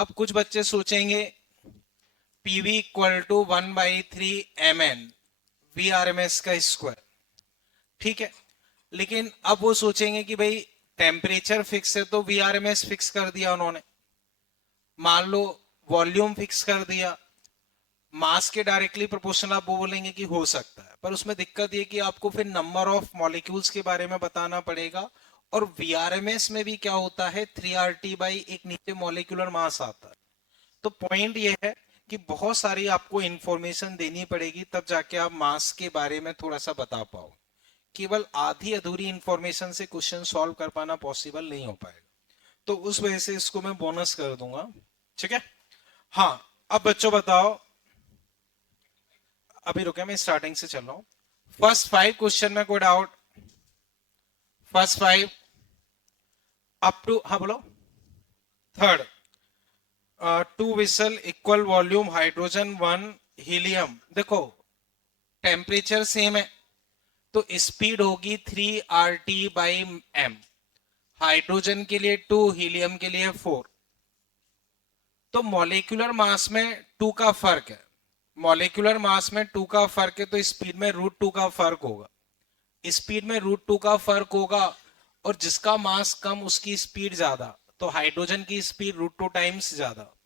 अब कुछ बच्चे सोचेंगे PV equal to 1/3 mn VRMS का स्क्वायर, ठीक है। लेकिन अब वो सोचेंगे कि भाई टेम्परेचर फिक्स है तो VRMS फिक्स कर दिया उन्होंने, मान लो वॉल्यूम फिक्स कर दिया, मास के डायरेक्टली प्रोपोर्शनल आप वो बोलेंगे कि हो सकता है, पर उसमें दिक्कत ये कि आपको फिर नंबर ऑफ मॉलिक्यूल्स के बारे में बताना पड़ेगा। और VRMS में भी क्या होता है, 3RT बाई एक नीचे मॉलिक्यूलर मास आता है। तो पॉइंट ये है कि बहुत सारी आपको इंफॉर्मेशन देनी पड़ेगी तब जाके आप मास के बारे में थोड़ा सा बता पाओ। केवल आधी अधूरी इंफॉर्मेशन से क्वेश्चन सॉल्व कर पाना पॉसिबल नहीं हो पाएगा, तो उस वजह से इसको मैं बोनस कर दूंगा, ठीक है। हाँ, अब बच्चों बताओ, अभी रुके, मैं स्टार्टिंग से चल रहा हूं। फर्स्ट 5 क्वेश्चन में कोई डाउट? फर्स्ट 5 अप टू, हाँ बोलो। Third, 2 whistle equal volume hydrogen 1 helium. देखो टेम्परेचर सेम है तो स्पीड होगी 3RT/m। हाइड्रोजन के लिए 2, हीलियम के लिए 4। तो मॉलिक्यूलर मास में 2 का फर्क है, मॉलिक्यूलर मास में 2 का फर्क है तो स्पीड में √2 का फर्क होगा। स्पीड में √2 का फर्क होगा और जिसका मास कम उसकी स्पीड ज्यादा, तो हाइड्रोजन की स्पीड √2 टाइम्स ज्यादा।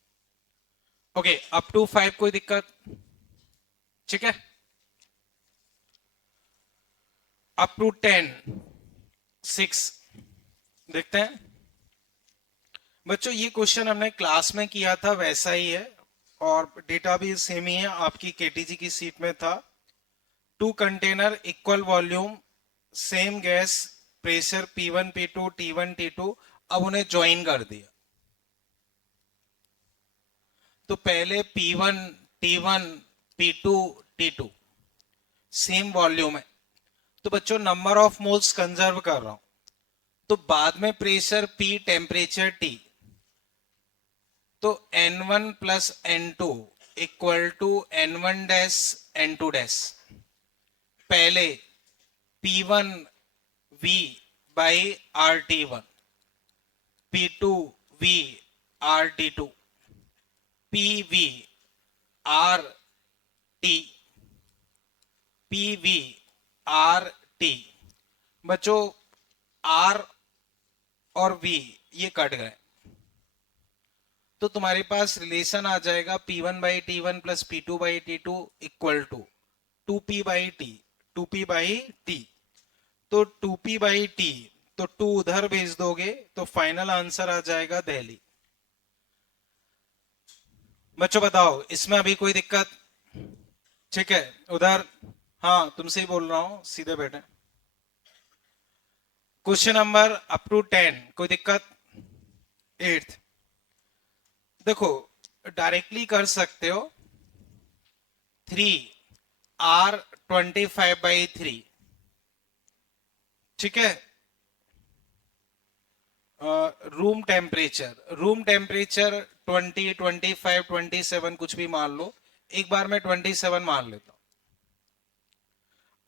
ओके, अप टू 5 कोई दिक्कत? ठीक है, अप टू 10 6 देखते हैं। बच्चों ये क्वेश्चन हमने क्लास में किया था वैसा ही है और डेटा भी सेम ही है, आपकी केटीजी की सीट में था। 2 container equal volume same gas pressure P1 P2 T1 T2, अब उन्हें ज्वाइन कर दिया। तो पहले P1 T1 P2 T2 same volume है, तो बच्चों नंबर ऑफ मोल्स कंजर्व कर रहा हूं, तो बाद में प्रेशर P टेम्परेचर T, तो N1 plus N2 equal to N1 dash N2 dash. पहले P1 V by RT1, P2 V RT2, PV RT, PV RT। बच्चों R और V ये कट गए, तो तुम्हारे पास रिलेशन आ जाएगा P1/T1 plus P2/T2 equal to 2P/T, 2P/T। तो 2P/T, तो 2 उधर भेज दोगे तो फाइनल आंसर आ जाएगा दिल्ली। बच्चों बताओ इसमें अभी कोई दिक्कत? ठीक है उधर, हाँ तुमसे ही बोल रहा हूं, सीधे बैठे। क्वेश्चन नंबर अप टू 10 कोई दिक्कत? 8th देखो डायरेक्टली कर सकते हो, 3R25/3, ठीक है। रूम टेम्परेचर 20 25 27 कुछ भी मान लो, एक बार में 27 मान लेता हूं।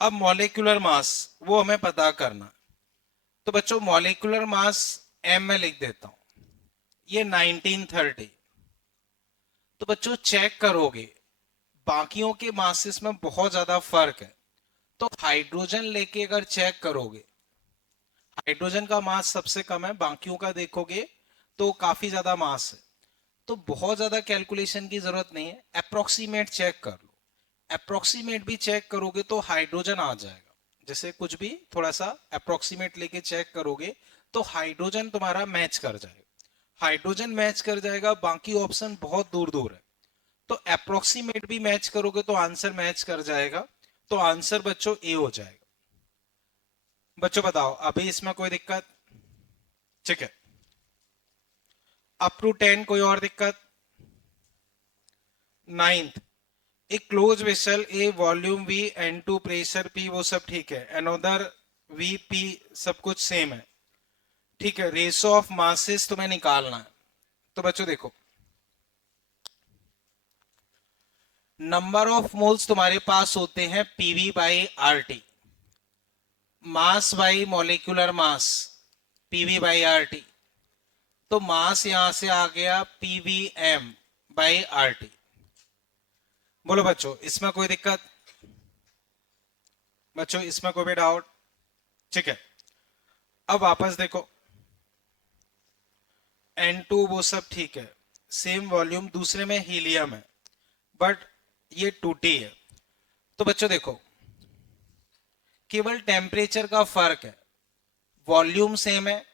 अब मॉलिक्यूलर मास वो हमें पता करना, तो बच्चों मॉलिक्यूलर मास m में लिख देता हूं, ये 1930। तो बच्चों चेक करोगे बाकियों के मासेस में बहुत ज्यादा फर्क है, तो हाइड्रोजन लेके अगर चेक करोगे, हाइड्रोजन का मास सबसे कम है, बाकियों का देखोगे तो काफी ज्यादा मास है। तो बहुत ज्यादा कैलकुलेशन की जरूरत नहीं है, अप्रोक्सीमेट चेक कर लो। अप्रोक्सीमेट भी चेक करोगे तो हाइड्रोजन आ जाएगा, जैसे कुछ भी थोड़ा सा अप्रोक्सीमेट लेके चेक करोगे तो हाइड्रोजन तुम्हारा मैच कर जाएगा, हाइड्रोजन मैच कर जाएगा, बाकी ऑप्शन बहुत दूर दूर है। तो अप्रोक्सीमेट भी मैच करोगे तो आंसर मैच कर जाएगा, तो आंसर बच्चों ए हो जाएगा। बच्चों बताओ अभी इसमें कोई दिक्कत? ठीक है, अप टू 10 कोई और दिक्कत? 9th, एक close vessel A volume V N2 pressure P वो सब ठीक है, अनदर VP सब कुछ सेम है, ठीक है। रेशो ऑफ मासेस तुम्हें निकालना है, तो बच्चों देखो नंबर ऑफ मोल्स तुम्हारे पास होते हैं PV/RT, mass by molecular mass PV/RT। तो मास यहां से आ गया पीवीएम बाई आरटी। बोलो बच्चों, इसमें कोई दिक्कत? बच्चों इसमें कोई भी डाउट? ठीक है, अब वापस देखो, N2 वो सब ठीक है, सेम वॉल्यूम, दूसरे में हीलियम है, बट ये 2T है। तो बच्चों देखो, केवल टेम्परेचर का फर्क है, वॉल्यूम सेम है,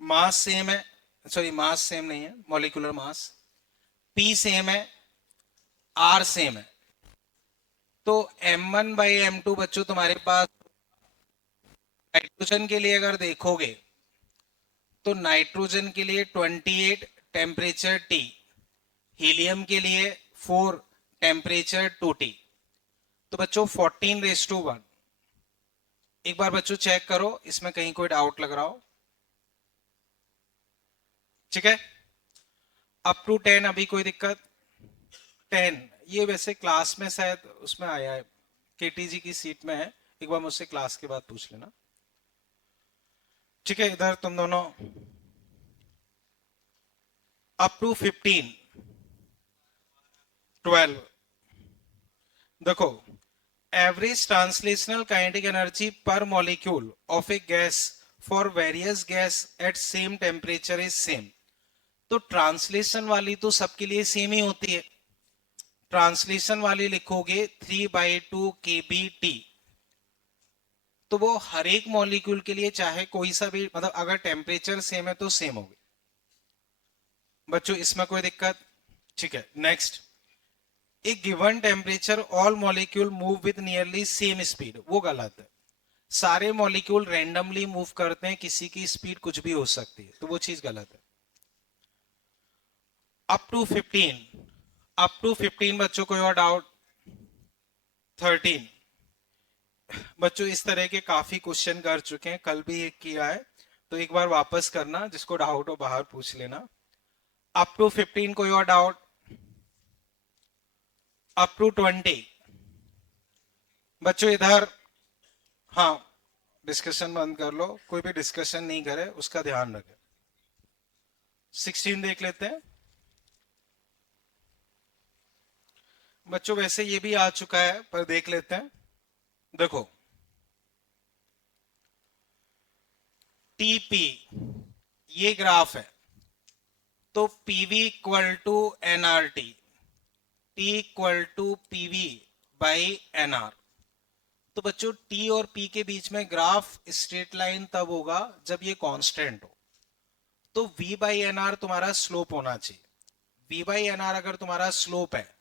मास सेम है, सॉरी मास सेम नहीं है, मॉलिक्यूलर मास, P सेम है, R सेम है। तो M1 बाई M2 बच्चों तुम्हारे पास नाइट्रोजन के लिए अगर देखोगे तो नाइट्रोजन के लिए 28 टेम्परेचर T, हीलियम के लिए 4 टेम्परेचर 2T। तो बच्चों 14:1। एक बार बच्चों चेक करो इसमें कहीं कोई डाउट लग रहा हो। ठीक है, अप टू 10 अभी कोई दिक्कत? 10 ये वैसे क्लास में शायद उसमें आया है, केटीजी की सीट में है, एक बार मुझसे क्लास के बाद पूछ लेना। ठीक है, इधर तुम दोनों अप टू 15, 12 देखो, एवरेज ट्रांसलेशनल काइनेटिक एनर्जी पर molecule of A gas for various gas at same temperature is same. तो ट्रांसलेशन वाली तो सबके लिए सेम ही होती है, ट्रांसलेशन वाली लिखोगे 3/2 kBT। तो वो हर एक मॉलिक्यूल के लिए चाहे कोई सा भी, मतलब अगर टेम्परेचर सेम है तो सेम होगी। बच्चों इसमें कोई दिक्कत? ठीक है, next, A given temperature all molecule move with nearly same speed, वो गलत है। सारे मॉलिक्यूल रैंडमली मूव करते हैं, किसी की स्पीड कुछ भी हो सकती है, तो वो चीज गलत है। अप टू 15, अप टू 15 बच्चों, कोई और डाउट? 13 बच्चों, इस तरह के काफी क्वेश्चन कर चुके हैं, कल भी एक किया है, तो एक बार वापस करना, जिसको डाउट हो बाहर पूछ लेना। अप टू 15 कोई और डाउट? अप टू 20 बच्चों इधर, हाँ डिस्कशन बंद कर लो, कोई भी डिस्कशन नहीं करे उसका ध्यान रखे। 16 देख लेते हैं बच्चों, वैसे ये भी आ चुका है पर देख लेते हैं। देखो टीपी ये ग्राफ है, तो PV equal to NRT, T equal to PV by NR. तो बच्चों टी और पी के बीच में ग्राफ स्ट्रेट लाइन तब होगा जब ये कांस्टेंट हो। तो v बाई एन आर तुम्हारा स्लोप होना चाहिए। v बाई एन आर अगर तुम्हारा स्लोप है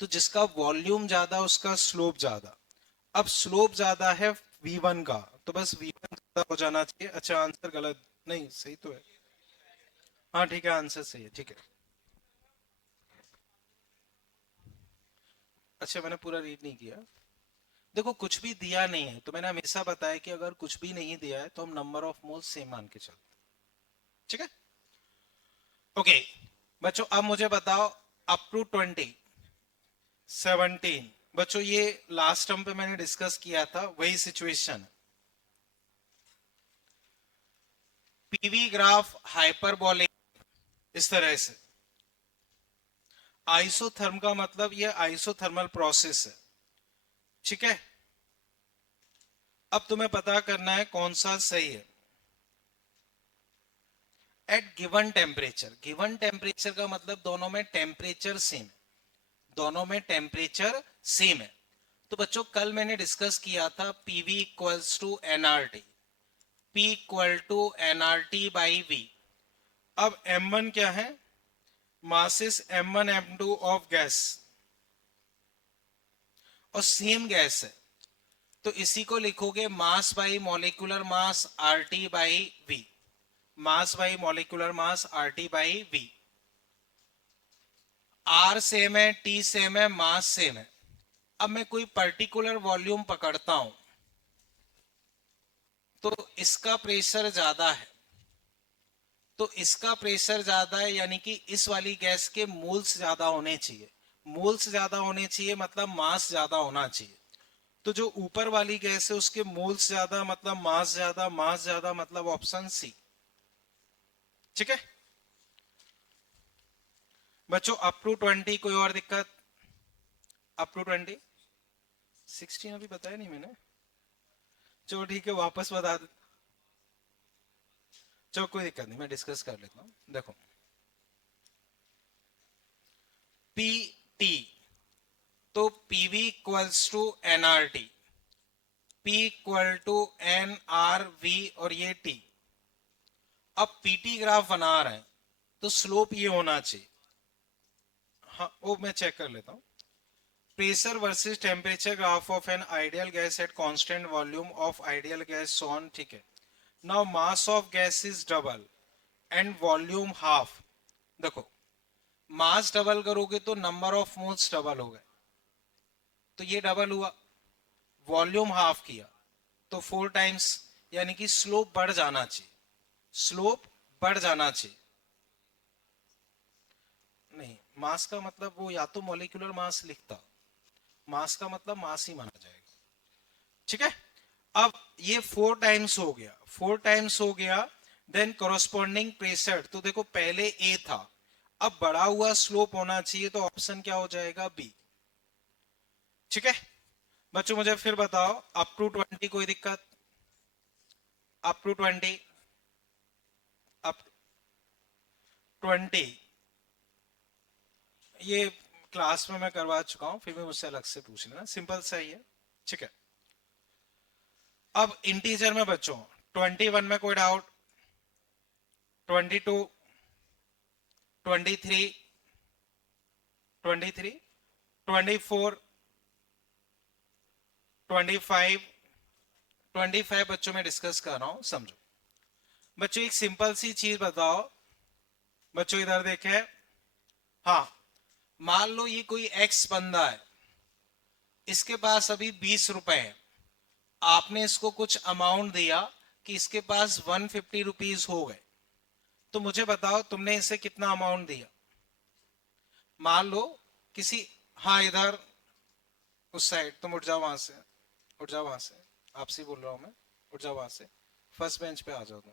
तो जिसका वॉल्यूम ज्यादा उसका स्लोप ज्यादा। अब स्लोप ज्यादा है v1 का, तो बस v1 ज्यादा हो जाना चाहिए। अच्छा आंसर गलत नहीं, सही तो है। हाँ ठीक है, आंसर सही है, ठीक है। अच्छा मैंने पूरा रीड नहीं किया। देखो कुछ भी दिया नहीं है तो मैंने हमेशा बताया कि अगर कुछ भी नहीं दिया है तो हम नंबर ऑफ मोल्स सेम मान के चलते हैं। ठीक है, ओके बच्चों, अब मुझे बताओ अप टू 20, 17 बच्चों, ये लास्ट टर्म पे मैंने डिस्कस किया था वही सिचुएशन। पीवी ग्राफ हाइपरबोलिक इस तरह से, आइसोथर्म का मतलब ये आइसोथर्मल प्रोसेस है। ठीक है, अब तुम्हें पता करना है कौन सा सही है। At given temperature, given temperature का मतलब दोनों में टेम्परेचर सेम है, दोनों में टेम्परेचर सेम है। तो बच्चों कल मैंने डिस्कस किया था PV equals to NRT, P equal to NRT by V. अब M1 क्या है? Masses M1 M2 of gas, और सेम गैस है, तो इसी को लिखोगे mass by molecular mass RT by V, mass by molecular mass RT by V. R same है, T सेम है, मास सेम है। अब मैं कोई पर्टिकुलर वॉल्यूम पकड़ता हूं तो इसका प्रेशर ज्यादा है, तो इसका प्रेशर ज्यादा है यानी कि इस वाली गैस के मोल्स ज्यादा होने चाहिए। मोल्स ज्यादा होने चाहिए मतलब मास ज्यादा होना चाहिए। तो जो ऊपर वाली गैस है उसके मोल्स ज्यादा मतलब मास ज्यादा, मास ज्यादा मतलब ऑप्शन सी। ठीक है, बच्चों अप टू 20 कोई और दिक्कत? अप टू 20, 16 अभी बताया नहीं मैंने। चलो ठीक है, वापस बता दे। चलो कोई दिक्कत नहीं, मैं डिस्कस कर लेता हूँ। देखो पी टी, तो PV equals to NRT, P equal to N R V और ये टी। अब पीटी ग्राफ बना रहे हैं तो स्लोप ये होना चाहिए। हाँ वो मैं चेक कर लेता हूँ। Pressure versus temperature graph of an ideal gas at constant volume of ideal gas on, ठीक है। Now mass of gas is double and volume half. देखो मास डबल करोगे तो नंबर ऑफ मोल्स डबल हो गए, तो ये डबल हुआ। वॉल्यूम हाफ किया तो 4 टाइम्स, यानी कि स्लोप बढ़ जाना चाहिए, स्लोप बढ़ जाना चाहिए। नहीं, मास का मतलब वो या तो मॉलिक्यूलर मास लिखता, मास का मतलब मास ही माना जाएगा, ठीक है। अब ये 4 टाइम्स हो गया, 4 टाइम्स हो गया। देन कोरोस्पोंडिंग प्रेशर, तो देखो पहले ए था, अब बढ़ा हुआ स्लोप होना चाहिए, तो ऑप्शन क्या हो जाएगा? बी, ठीक है। बच्चों मुझे फिर बताओ अप टू 20 कोई दिक्कत? अप टू 20, अप 20 ये क्लास में मैं करवा चुका हूं, फिर भी मुझसे अलग से पूछ लेना, सिंपल सा ही है, ठीक है। अब इंटीजर में बच्चों 21 में कोई डाउट? 22, 23, 23, 24, 25, 25 बच्चों में डिस्कस कर रहा हूं, समझो। बच्चों एक सिंपल सी चीज बताओ, बच्चों इधर देखे, हाँ मान लो ये कोई एक्स बंदा है, इसके पास अभी 20 रुपए है, आपने इसको कुछ अमाउंट दिया कि इसके पास 150 रुपीज हो गए, तो मुझे बताओ तुमने इसे कितना अमाउंट दिया? मान लो किसी, हाँ इधर उस साइड, तुम उठ जाओ वहां से, उठ जाओ वहां से, आपसे बोल रहा हूं मैं, उठ जाओ वहां से, फर्स्ट बेंच पे आ जाओ तुम।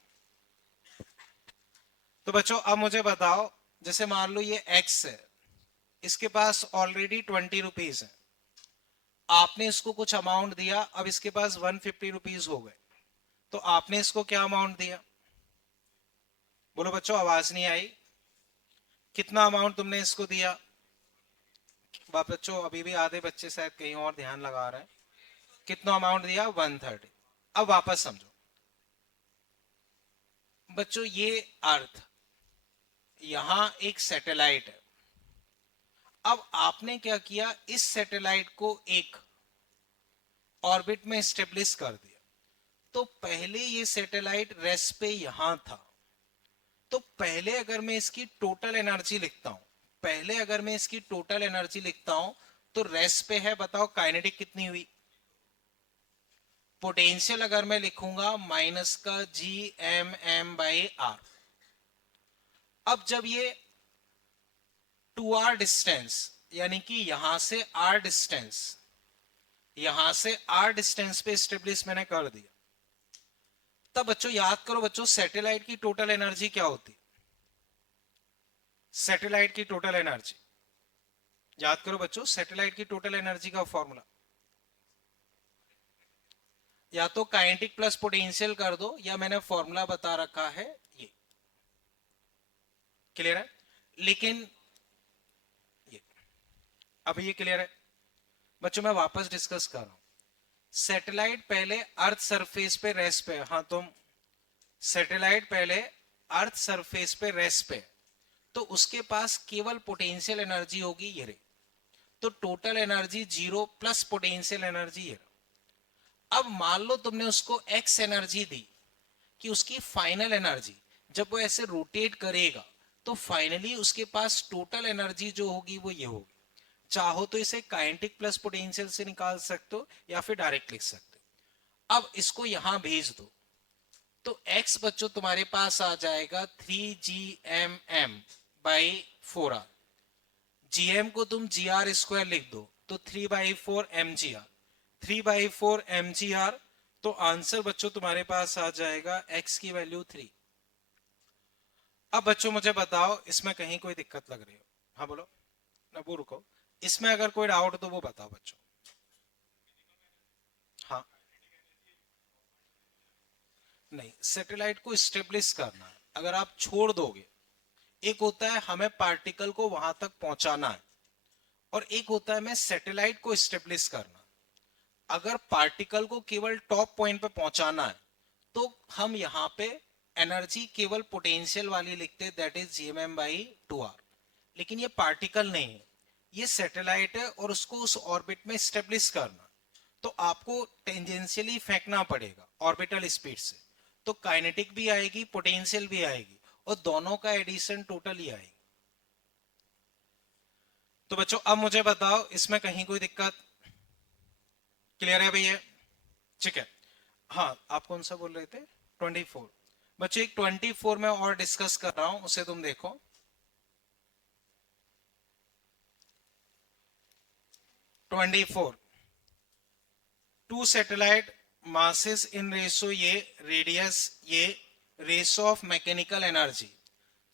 तो बच्चों अब मुझे बताओ, जैसे मान लो ये एक्स है, इसके पास ऑलरेडी 20 रुपीज है, आपने इसको कुछ अमाउंट दिया, अब इसके पास 150 रुपीज हो गए, तो आपने इसको क्या अमाउंट दिया? बोलो बच्चों, आवाज नहीं आई। कितना अमाउंट तुमने इसको दिया? बच्चों अभी भी आधे बच्चे शायद कहीं और ध्यान लगा रहे हैं। कितना अमाउंट दिया? 130। अब वापस समझो बच्चों, ये अर्थ, यहां एक सैटेलाइट है, अब आपने क्या किया, इस सैटेलाइट को एक ऑर्बिट में स्टेब्लिश कर दिया। तो पहले ये सैटेलाइट रेस्ट पे यहां था, तो पहले अगर मैं इसकी टोटल एनर्जी लिखता हूं, पहले अगर मैं इसकी टोटल एनर्जी लिखता हूं, तो रेस्ट पे है, बताओ काइनेटिक कितनी हुई? पोटेंशियल अगर मैं लिखूंगा माइनस का G M M by R. अब जब ये 2r डिस्टेंस, यानी कि यहां से r डिस्टेंस, यहां से r डिस्टेंस पे स्टेब्लिश मैंने कर दिया, तब बच्चों याद करो बच्चों, सैटेलाइट की टोटल एनर्जी क्या होती? सैटेलाइट की टोटल एनर्जी याद करो बच्चों, सैटेलाइट की टोटल एनर्जी का फॉर्मूला या तो काइनेटिक प्लस पोटेंशियल कर दो, या मैंने फॉर्मूला बता रखा है ये, क्लियर है? लेकिन ये, अब ये क्लियर है बच्चों? मैं वापस डिस्कस कर रहा हूं, सैटेलाइट पहले अर्थ सरफेस पे रेस्ट पे, हाँ तुम, सैटेलाइट पहले अर्थ सरफेस पे रेस्ट पे, तो उसके पास केवल पोटेंशियल एनर्जी होगी ये रही, तो total energy 0 plus potential energy ये। अब मान लो तुमने उसको एक्स एनर्जी दी, कि उसकी फाइनल एनर्जी जब वो ऐसे रोटेट करेगा, तो फाइनली उसके पास टोटल एनर्जी जो होगी वो ये होगी। चाहो तो इसे काइनेटिक प्लस पोटेंशियल से निकाल सकते हो, या फिर डायरेक्ट लिख सकते हो। अब इसको यहां भेज दो, तो x बच्चों तुम्हारे पास आ जाएगा 3gmm बाई 4r। gm को तुम gr स्क्वायर लिख दो, तो 3/4 mgr, 3/4 mgr। तो आंसर बच्चों तुम्हारे पास आ जाएगा x की वैल्यू 3। अब बच्चों मुझे बताओ, इसमें कहीं कोई दिक्कत लग रही हो? हाँ बोलो ना, वो रुको, इसमें अगर कोई डाउट हो तो वो बताओ बच्चों। हाँ, नहीं, सैटेलाइट को स्टेब्लिश करना है, अगर आप छोड़ दोगे, एक होता है हमें पार्टिकल को वहां तक पहुंचाना है, और एक होता है मैं सैटेलाइट को स्टेब्लिश करना। अगर पार्टिकल को केवल टॉप पॉइंट पे पहुंचाना है तो हम यहाँ पे एनर्जी केवल पोटेंशियल वाली लिखते हैं, दैट इज gm/2r। लेकिन ये पार्टिकल नहीं है, ये सैटेलाइट है, और उसको उस ऑर्बिट में स्टेब्लिश करना, तो आपको टेंजेंशियली फेंकना पड़ेगा ऑर्बिटल स्पीड से, तो काइनेटिक भी आएगी, पोटेंशियल भी आएगी, और दोनों का एडिशन टोटल ही आएगी। तो बच्चों अब मुझे बताओ, इसमें कहीं कोई दिक्कत? क्लियर है भैया? ठीक है। हाँ, आप कौन सा बोल रहे थे? 24। बच्चों एक 24 में और डिस्कस कर रहा हूं, उसे तुम देखो। 24, two satellite masses in ratio, ये रेडियस, ये रेशो ऑफ मैकेनिकल एनर्जी,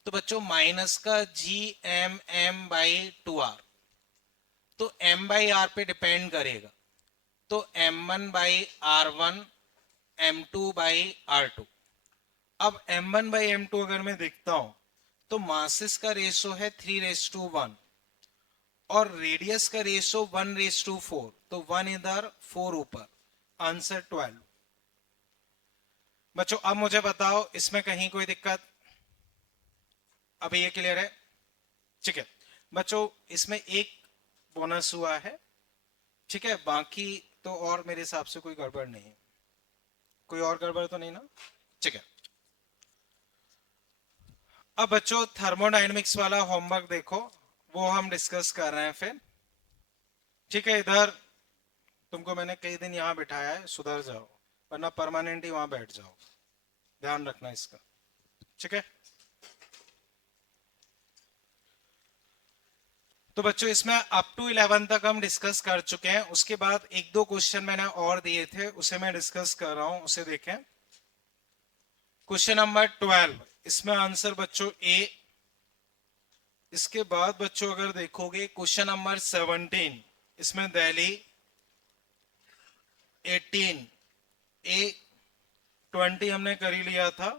तो बच्चों माइनस का gm/m/2r, तो m/r पे डिपेंड करेगा, तो m1/r1, m2/r2। अब m1/m2 अगर मैं देखता हूं तो मासेस का रेशो है 3:1, और रेडियस का रेशो 1:4, तो 1 इधर 4 ऊपर, आंसर 12। बच्चों अब मुझे बताओ, इसमें कहीं कोई दिक्कत? अभी ये क्लियर है? ठीक है बच्चों, इसमें एक बोनस हुआ है, ठीक है, बाकी तो और मेरे हिसाब से कोई गड़बड़ नहीं है। कोई और गड़बड़ तो नहीं ना? ठीक है। अब बच्चों थर्मोडायनेमिक्स वाला होमवर्क देखो, वो हम डिस्कस कर रहे हैं फिर। ठीक है, इधर तुमको मैंने कई दिन यहां बिठाया है, सुधर जाओ, वरना परमानेंट ही वहां बैठ जाओ, ध्यान रखना इसका। ठीक है, तो बच्चों इसमें अप टू 11 तक हम डिस्कस कर चुके हैं, उसके बाद एक दो क्वेश्चन मैंने और दिए थे, उसे मैं डिस्कस कर रहा हूं, उसे देखें। क्वेश्चन नंबर 12, इसमें आंसर बच्चों ए। इसके बाद बच्चों अगर देखोगे क्वेश्चन नंबर 17, इसमें दिल्ली 18, ए 20 हमने कर ही लिया था,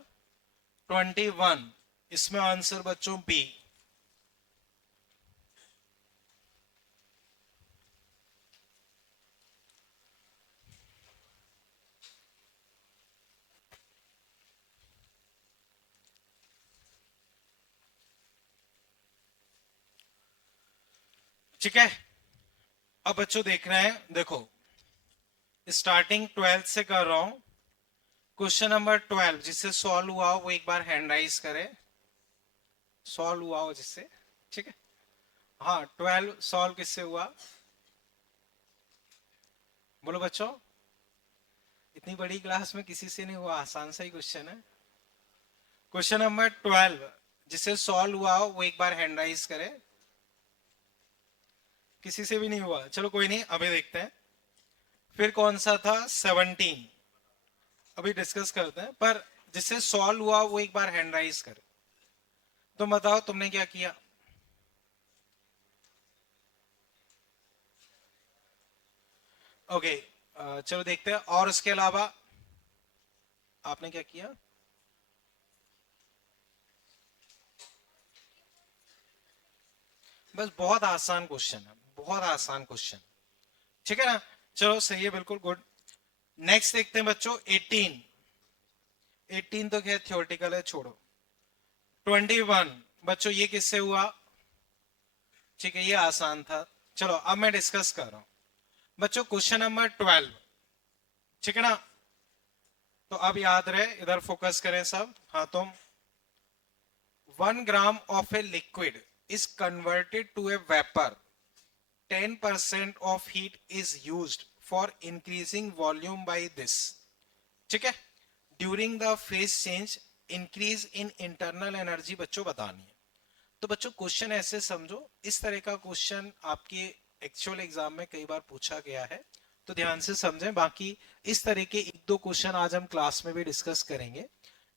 21, इसमें आंसर बच्चों बी। ठीक है, अब बच्चों देख रहे हैं, देखो स्टार्टिंग 12 से कर रहा हूं। क्वेश्चन नंबर 12 जिससे सॉल्व हुआ हो वो एक बार हैंड राइज करे, सॉल्व हुआ हो जिससे। ठीक है, हाँ 12 सॉल्व किससे हुआ? बोलो बच्चों, इतनी बड़ी क्लास में किसी से नहीं हुआ, आसान सा ही क्वेश्चन है। क्वेश्चन नंबर 12 जिसे सॉल्व हुआ हो वो एक बार हैंड राइज करे। किसी से भी नहीं हुआ, चलो कोई नहीं, अभी देखते हैं। फिर कौन सा था? 17, अभी डिस्कस करते हैं, पर जिससे सॉल्व हुआ वो एक बार हैंड राइज करे। तुम बताओ तुमने क्या किया? ओके, चलो देखते हैं, और उसके अलावा आपने क्या किया? बस बहुत आसान क्वेश्चन है, बहुत आसान क्वेश्चन। ठीक है ना, चलो सही है, बिल्कुल गुड। नेक्स्ट देखते हैं बच्चों 18। 18 तो खैर थ्योरेटिकल है, छोड़ो। 21 बच्चों ये किससे हुआ? ठीक है, ये आसान था। चलो अब मैं डिस्कस कर रहा हूं बच्चों, क्वेश्चन नंबर 12। ठीक है ना, तो अब याद रहे, इधर फोकस करें सब। हाँ तुम, 1 gram of a liquid is converted to a vapour, 10% of heat is used for increasing volume by this। ठीक है, during the phase change increase in internal energy बच्चों बतानी है। तो बच्चों क्वेश्चन ऐसे समझो, इस तरह का क्वेश्चन आपके एक्चुअल एग्जाम में कई बार पूछा गया है, तो ध्यान से समझें। बाकी इस तरह के एक दो क्वेश्चन आज हम क्लास में भी डिस्कस करेंगे।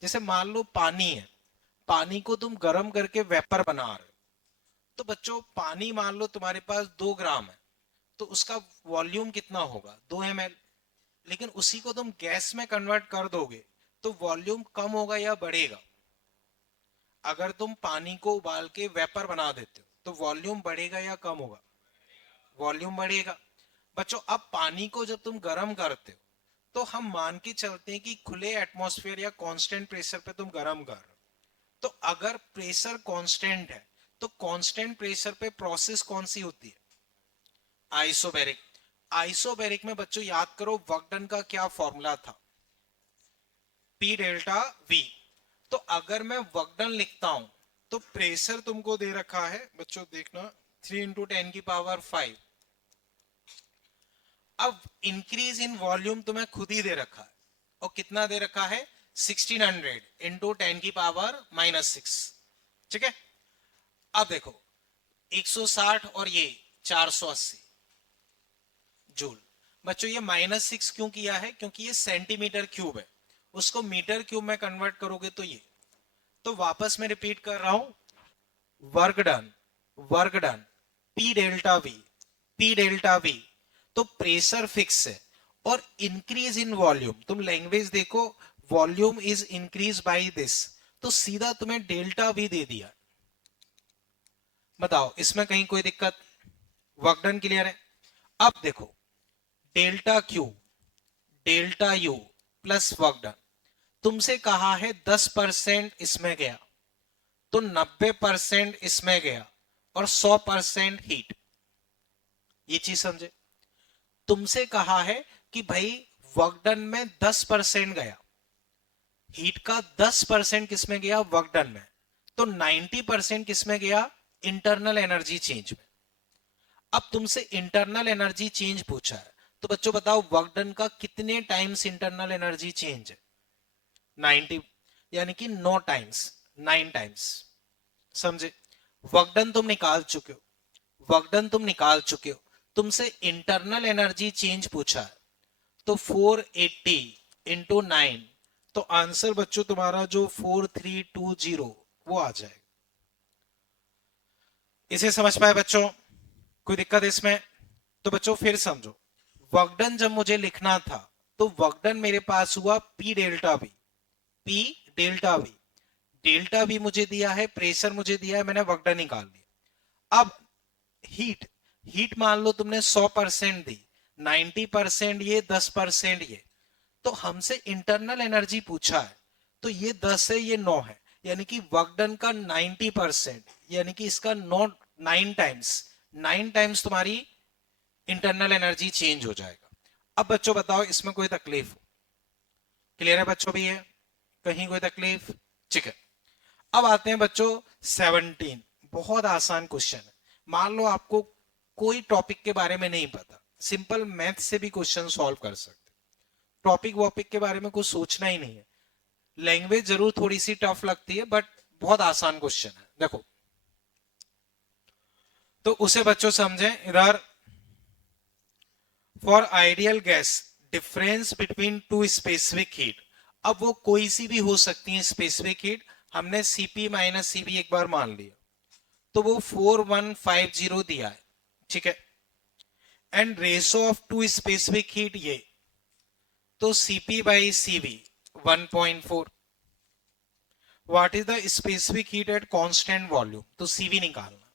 जैसे मान लो पानी है, पानी को तुम गर्म करके वेपर बना रहे हो, तो बच्चों पानी मान लो तुम्हारे पास 2 ग्राम है, तो उसका वॉल्यूम कितना होगा 2 ml। लेकिन उसी को तुम गैस में कन्वर्ट कर दोगे तो वॉल्यूम कम होगा या बढ़ेगा? अगर तुम पानी को उबाल के वेपर बना देते हो तो वॉल्यूम बढ़ेगा या कम होगा? वॉल्यूम बढ़ेगा। बच्चों अब पानी को जब तुम गर्म करते हो तो हम मान के चलते हैं कि खुले एटमॉस्फेयर या कांस्टेंट प्रेशर पे तुम गर्म कर रहे हो। तो अगर प्रेशर कांस्टेंट है तो कांस्टेंट प्रेशर पे प्रोसेस कौन सी होती है? आइसोबैरिक। आइसोबैरिक में बच्चों याद करो वर्क डन का क्या फॉर्मूला था? P delta we. तो अगर मैं वर्क डन लिखता हूं तो प्रेशर तुमको दे रखा है बच्चों, देखना 3 × 10⁵। अब इंक्रीज इन वॉल्यूम तुम्हें खुद ही दे रखा है, और कितना दे रखा है? 1600 × 10⁻⁻6। ठीक है। अब देखो 160 और ये 480 जूल। बच्चों ये -6 क्यों किया है? क्योंकि ये सेंटीमीटर क्यूब है, उसको मीटर क्यूब में कन्वर्ट करोगे तो ये। तो वापस मैं रिपीट कर रहा हूं, work done, work done P delta we, P delta we. तो प्रेशर फिक्स है और इंक्रीज इन वॉल्यूम, तुम लैंग्वेज देखो, volume is increase by this, तो सीधा तुम्हें डेल्टा वी दे दिया। बताओ इसमें कहीं कोई दिक्कत? वर्क डन क्लियर है। अब देखो delta Q, delta U plus work done, तुमसे कहा है 10% इसमें गया तो 90% इसमें गया और 100% हीट। ये चीज समझे? तुमसे कहा है कि भाई वर्क डन में 10% गया, हीट का 10% किसमें गया? वर्क डन में। तो 90% किसमें गया? इंटरनल एनर्जी चेंज में। अब तुमसे इंटरनल एनर्जी चेंज पूछा है तो बच्चों बताओ वर्क डन का कितने टाइम्स इंटरनल एनर्जी चेंज है? 90, यानी कि 9 टाइम्स, 9 टाइम्स। समझे? वर्क डन तुम निकाल चुके हो, वर्क डन तुम निकाल चुके हो, तुमसे इंटरनल एनर्जी चेंज पूछा है तो 480 × 9, तो आंसर बच्चों तुम्हारा जो 4320 वो आ जाएगा। इसे समझ पाए बच्चों? कोई दिक्कत इसमें? तो बच्चों फिर समझो, वर्क डन जब मुझे लिखना था तो वर्क डन मेरे पास हुआ P delta we, P delta we. Delta we मुझे दिया है, प्रेशर मुझे दिया है, मैंने वर्क डन निकाल लिया। अब हीट, हीट मान लो तुमने 100% दी, 90% ये, 10% ये, तो हमसे इंटरनल एनर्जी पूछा है तो ये 10 है, ये 9 है, यानी कि वर्क डन का 90%, यानी कि इसका 9 टाइम्स, 9 टाइम्स तुम्हारी इंटरनल एनर्जी चेंज हो जाएगा। अब बच्चों बताओ इसमें कोई तकलीफ? क्लियर है बच्चों? भी है कहीं कोई तकलीफ? ठीक है। अब आते हैं बच्चों 17, बहुत आसान क्वेश्चन है। मान लो आपको कोई टॉपिक के बारे में नहीं पता, सिंपल मैथ से भी क्वेश्चन सॉल्व कर सकते, टॉपिक वॉपिक के बारे में कुछ सोचना ही नहीं है। लैंग्वेज जरूर थोड़ी सी टफ लगती है बट बहुत आसान क्वेश्चन है। देखो तो उसे बच्चों समझें इधर, for ideal gas difference between two specific heat. अब वो कोई सी भी हो सकती है स्पेसिफिक हीट, हमने सीपी माइनस सीबी एक बार मान लिया तो वो 4150 दिया है। ठीक है। And ratio of two specific heat ये, तो CP by CV 1.4। What is the specific heat at constant volume, तो सीवी निकालना।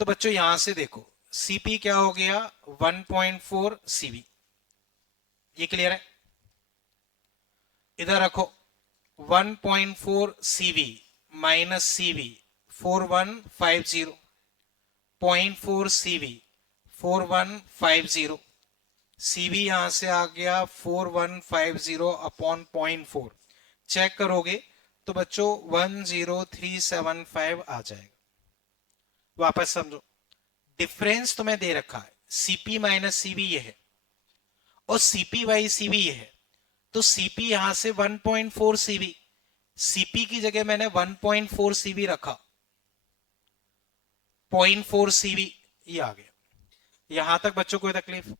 तो बच्चों यहां से देखो सीपी क्या हो गया? 1.4 सीवी। ये क्लियर है? इधर रखो 1.4 CV minus CV 4150, 0.4 CV 4150, CV यहां से आ गया 4150 अपॉन 0.4, चेक करोगे तो बच्चों 10375 आ जाएगा। वापस समझो, डिफरेंस तुम्हें दे रखा है सीपी माइनस सीवी ये है और सीपी बाई सीवी ये है, तो सीपी यहां से 1.4 सीवी, सीपी की जगह मैंने 1.4 सीवी रखा, 0.4 सीवी ये आ गया। यहां तक बच्चों कोई तकलीफ?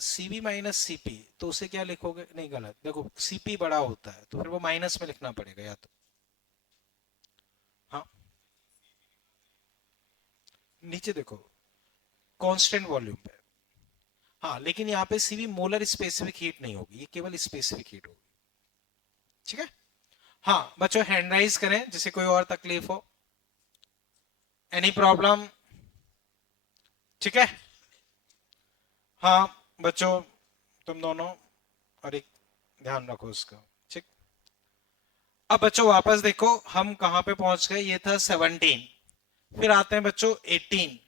सीबी माइनस सीपी, तो उसे क्या लिखोगे? नहीं गलत, देखो सीपी बड़ा होता है तो फिर वो माइनस में लिखना पड़ेगा या तो, हाँ नीचे देखो, कांस्टेंट वॉल्यूम पे। हाँ, लेकिन यहाँ पे सीवी मोलर स्पेसिफिक हीट नहीं होगी, ये केवल स्पेसिफिक हीट होगी। ठीक है। हाँ बच्चों, हैंड राइज करें जिसे कोई और तकलीफ हो। Any problem? ठीक है। हाँ बच्चों, तुम दोनों, और एक ध्यान रखो उसका। ठीक। अब बच्चों वापस देखो, हम कहां पे पहुंच गए, ये था 17। फिर आते हैं बच्चों 18।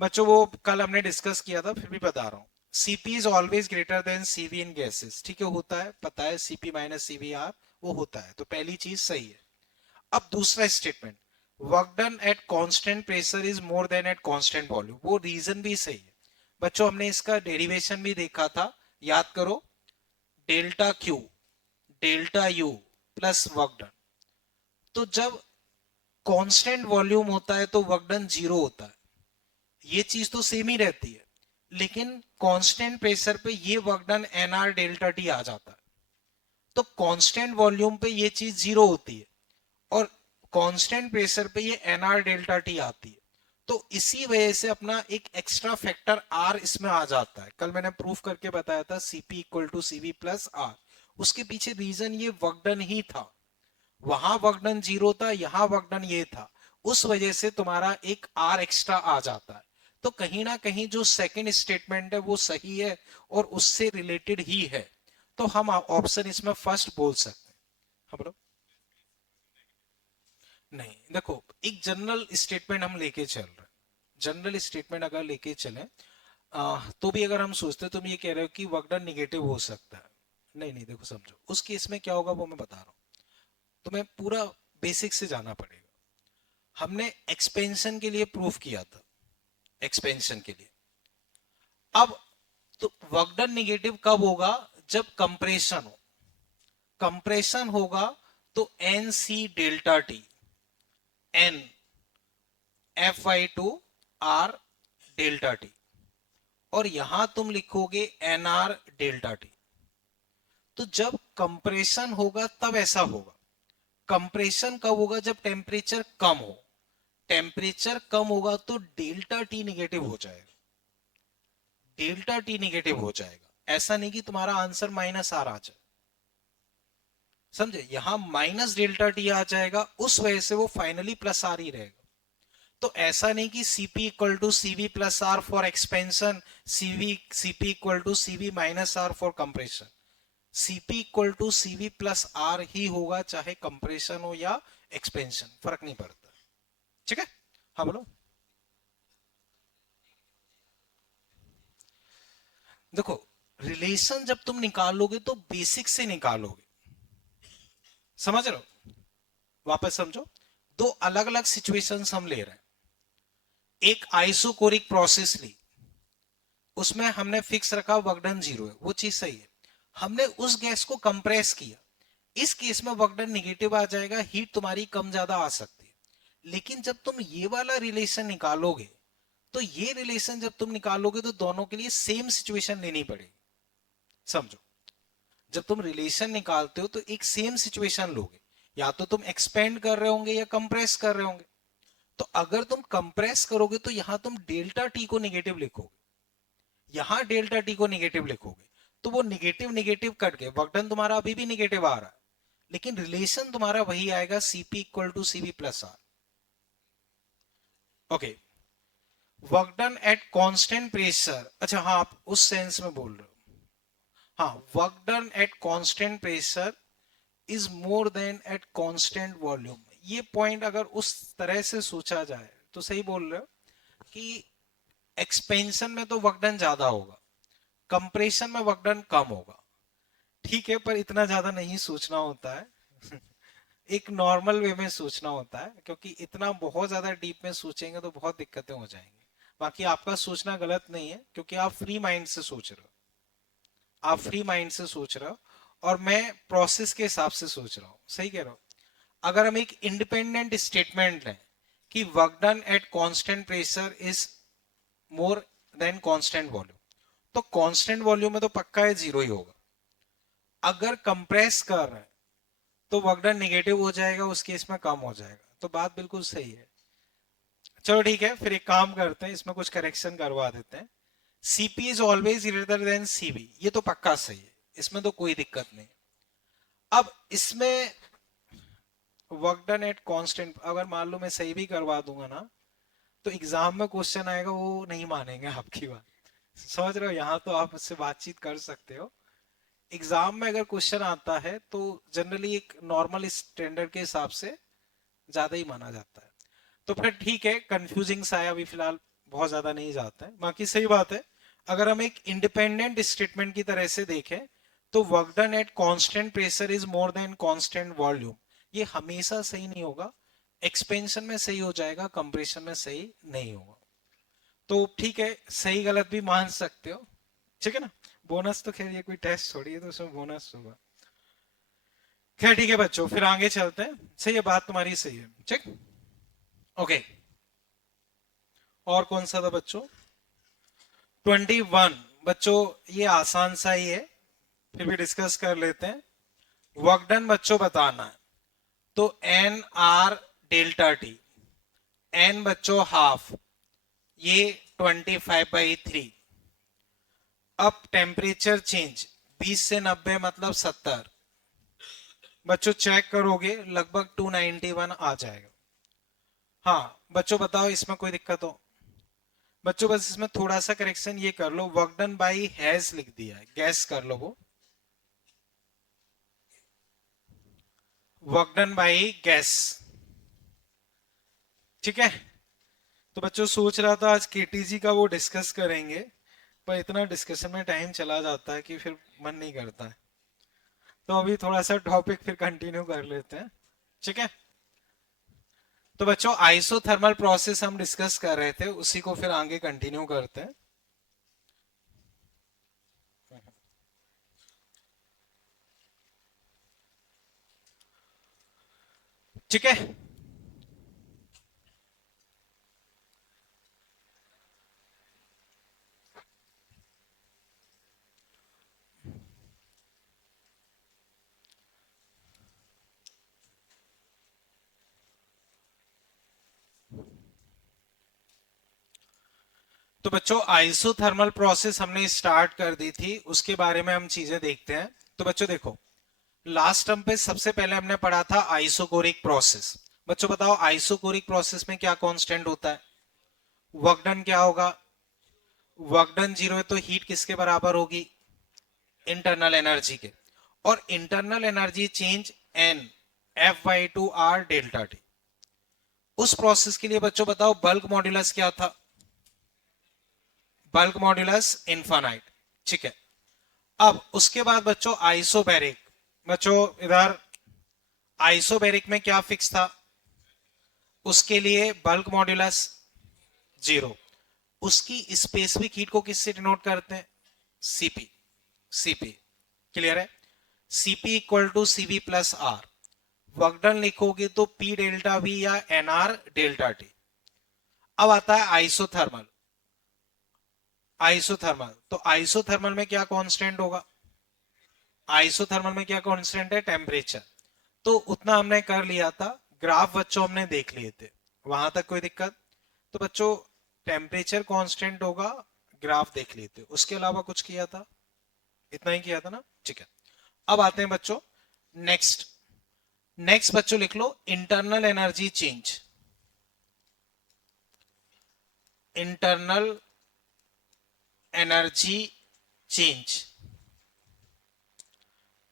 बच्चों वो कल हमने डिस्कस किया था, फिर भी बता रहा हूं। CP is always greater than CV in gases. ठीक है, होता है, पता है, सीपी माइनस सीवी आर वो होता है, तो पहली चीज सही है। अब दूसरा statement, work done at constant pressure is more than eight constant volume, वो रीजन भी सही है। बच्चों हमने इसका डेरिवेशन भी देखा था, याद करो, delta Q delta U plus work done. तो जब कांस्टेंट वॉल्यूम होता है तो वर्क डन जीरो होता है, ये चीज तो सेम ही रहती है। लेकिन कांस्टेंट प्रेशर पे ये work done n R delta T आ जाता है, तो कांस्टेंट वॉल्यूम पे ये चीज जीरो होती है, और कांस्टेंट प्रेशर पे ये एनआर डेल्टा टी आती है। तो इसी वजह से अपना एक एक्स्ट्रा फैक्टर आर इसमें आ जाता है। कल मैंने प्रूफ करके बताया था, CP equal to CV plus R. उसके पीछे रीजन ये वर्क डन ही था, वहां वर्क डन जीरो था, यहां वर्क डन ये था, उस वजह से तुम्हारा एक आर एक्स्ट्रा आ जाता है। तो कहीं ना कहीं जो सेकंड स्टेटमेंट है वो सही है और उससे रिलेटेड ही है, तो हम ऑप्शन इसमें फर्स्ट बोल सकते हैं। हाँ बोलो। नहीं देखो, एक जनरल स्टेटमेंट हम लेके चल रहे हैं, जनरल स्टेटमेंट अगर लेके चले, तो भी अगर हम सोचते तो तुम ये कह रहे हो कि वर्क डन निगेटिव हो सकता है। नहीं नहीं, देखो समझो उस केस में क्या होगा वो मैं बता रहा हूँ, तुम्हें पूरा बेसिक से जाना पड़ेगा। हमने एक्सपेंशन के लिए प्रूफ किया था, एक्सपेंशन के लिए। अब तो वर्क डन निगेटिव कब होगा, जब कंप्रेशन हो। कंप्रेशन होगा तो N C delta T, N F I two R delta T, और यहां तुम लिखोगे एन आर डेल्टा टी। तो जब कंप्रेशन होगा तब ऐसा होगा। कंप्रेशन कब होगा, जब टेम्परेचर कम हो। टेम्परेचर कम होगा तो डेल्टा टी निगेटिव हो जाएगा, डेल्टा टी निगेटिव हो जाएगा। ऐसा नहीं कि तुम्हारा आंसर माइनस आर आ जाए, समझे, यहां माइनस डेल्टा टी आ जाएगा, उस वजह से वो फाइनली प्लस आर ही रहेगा। तो ऐसा नहीं कि CP equal to CV plus R for expansion, CP equal to CV minus R for compression. CP equal to CV plus R ही होगा, चाहे कंप्रेशन हो या एक्सपेंशन, फर्क नहीं पड़ता। ठीक है। हाँ बोलो। देखो, रिलेशन जब तुम निकालोगे तो बेसिक से निकालोगे, समझ रहे हो। वापस समझो, दो अलग अलग सिचुएशंस हम ले रहे हैं। एक आइसोकोरिक प्रोसेस ली, उसमें हमने फिक्स रखा वर्क डन जीरो है, वो चीज सही है। हमने उस गैस को कंप्रेस किया, इस केस में वर्क डन निगेटिव आ जाएगा, हीट तुम्हारी कम ज्यादा आ सकती है। लेकिन जब तुम ये वाला रिलेशन निकालोगे, तो ये रिलेशन जब तुम निकालोगे तो दोनों के लिए सेम सिचुएशन लेनी पड़ेगी, समझो। जब तुम रिलेशन निकालते हो तो एक सेम सिचुएशन लोगे, या तो तुम एक्सपेंड कर रहे होंगे या कंप्रेस कर रहे होंगे। तो अगर तुम कंप्रेस करोगे तो यहां तुम डेल्टा टी को निगेटिव लिखोगे, यहां डेल्टा टी को निगेटिव लिखोगे, तो वो निगेटिव निगेटिव कट गए, वर्क डन तुम्हारा अभी भी निगेटिव आ रहा है, लेकिन रिलेशन तुम्हारा वही आएगा, CP equal to CV plus R. Okay, work done at constant pressure, अच्छा हाँ आप उस सेंस में बोल रहे हो। हाँ, work done at constant pressure is more than eight constant volume, ये पॉइंट अगर उस तरह से सोचा जाए तो सही बोल रहे हो कि एक्सपेंशन में तो वर्क डन ज्यादा होगा, कंप्रेशन में वर्क डन कम होगा। ठीक है, पर इतना ज्यादा नहीं सोचना होता है एक नॉर्मल वे में सोचना होता है, क्योंकि इतना बहुत ज्यादा डीप में सोचेंगे तो बहुत दिक्कतें हो जाएंगी। बाकी आपका सोचना गलत नहीं है, क्योंकि आप फ्री माइंड से सोच रहे हो, आप फ्री माइंड से सोच रहे हो, और मैं प्रोसेस के हिसाब से सोच रहा हूँ, सही कह रहा हूँ। अगर हम एक इंडिपेंडेंट स्टेटमेंट लें कि work done at constant pressure is more than constant volume, तो कांस्टेंट वॉल्यूम में तो पक्का है जीरो ही होगा। अगर कंप्रेस कर रहे हैं तो वर्क डन निगेटिव हो जाएगा, उस केस में कम हो जाएगा, तो बात बिल्कुल सही है। चलो ठीक है, फिर एक काम करते हैं, इसमें कुछ करेक्शन करवा देते हैं। CP is always greater than CB, ये तो पक्का सही है, इसमें तो कोई दिक्कत नहीं। अब इसमें वर्क डन एट कांस्टेंट, अगर मान लो मैं सही भी करवा दूंगा ना, तो एग्जाम में क्वेश्चन आएगा, वो नहीं मानेंगे आपकी बात। समझ रहे हो, यहाँ तो आप उससे बातचीत कर सकते हो। एग्जाम में अगर क्वेश्चन आता है तो जनरली एक नॉर्मल स्टैंडर्ड के हिसाब से ज्यादा ही माना जाता है। तो फिर ठीक है, कंफ्यूजिंग सा है अभी फिलहाल, बहुत ज्यादा नहीं जाता है, बाकी सही बात है। अगर हम एक इंडिपेंडेंट स्टेटमेंट की तरह से देखें, तो work done at constant pressure is more than constant volume, ये हमेशा सही नहीं होगा। एक्सपेंशन में सही हो जाएगा, कंप्रेशन में सही नहीं होगा। तो ठीक है, सही गलत भी मान सकते हो, ठीक है ना। बोनस तो खैर ये कोई टेस्ट थोड़ी है, तो उसमें बोनस होगा। खैर ठीक है बच्चों, फिर आगे चलते हैं। सही है, बात तुम्हारी सही है, ठीक। ओके, और कौन सा था बच्चों? 21। बच्चों ये आसान सा ही है, फिर भी डिस्कस कर लेते हैं। वर्क डन बच्चों बताना है, तो N R delta T, N बच्चों हाफ, ये 25/3। अब टेम्परेचर चेंज 20 से 90 मतलब 70। बच्चों चेक करोगे लगभग 291 आ जाएगा। हाँ बच्चों बताओ इसमें कोई दिक्कत हो? बच्चों बस इसमें थोड़ा सा करेक्शन ये कर लो, वर्क डन बाई हैज लिख दिया है, गैस कर लो वो वर्क डन बाई गैस, ठीक है। तो बच्चों सोच रहा था आज केटीजी का वो डिस्कस करेंगे, पर इतना डिस्कशन में टाइम चला जाता है कि फिर मन नहीं करता है। तो अभी थोड़ा सा टॉपिक फिर कंटिन्यू कर लेते हैं, ठीक है। तो बच्चों आइसोथर्मल प्रोसेस हम डिस्कस कर रहे थे, उसी को फिर आगे कंटिन्यू करते हैं, ठीक है। तो बच्चों आइसोथर्मल प्रोसेस हमने स्टार्ट कर दी थी, उसके बारे में हम चीजें देखते हैं। तो बच्चों देखो, लास्ट टर्म पे सबसे पहले हमने पढ़ा था आइसोकोरिक प्रोसेस। बच्चों बताओ आइसोकोरिक प्रोसेस में क्या कांस्टेंट होता है? वर्क डन क्या होगा? वर्क डन जीरो है तो हीट किसके बराबर होगी? इंटरनल एनर्जी के। और internal energy change N, F/2 R delta T. उस प्रोसेस के लिए बच्चों बताओ बल्क मॉड्यूलस क्या था? बल्क मॉड्यूलस इनफाइनाइट, ठीक है। अब उसके बाद बच्चों आइसोबैरिक, बच्चों इधर आइसोबैरिक में क्या फिक्स था? उसके लिए बल्क मॉड्यूलस जीरो। उसकी स्पेसिफिक हीट को किससे डिनोट करते हैं? सीपी, सीपी, क्लियर है। CP equal to CV plus R. Work done लिखोगे तो पी डेल्टा वी या एनआर डेल्टा टी। अब आता है आइसोथर्मल। आइसोथर्मल, तो आइसोथर्मल में क्या कांस्टेंट होगा? आइसोथर्मल में क्या कांस्टेंट है? टेम्परेचर। तो उतना हमने कर लिया था, ग्राफ बच्चों हमने देख लिए थे, वहां तक कोई दिक्कत? तो बच्चों टेम्परेचर कांस्टेंट होगा, ग्राफ देख लिए थे, उसके अलावा कुछ किया था? इतना ही किया था ना, ठीक है। अब आते हैं बच्चों नेक्स्ट। नेक्स्ट बच्चों लिख लो internal energy change. Internal energy change,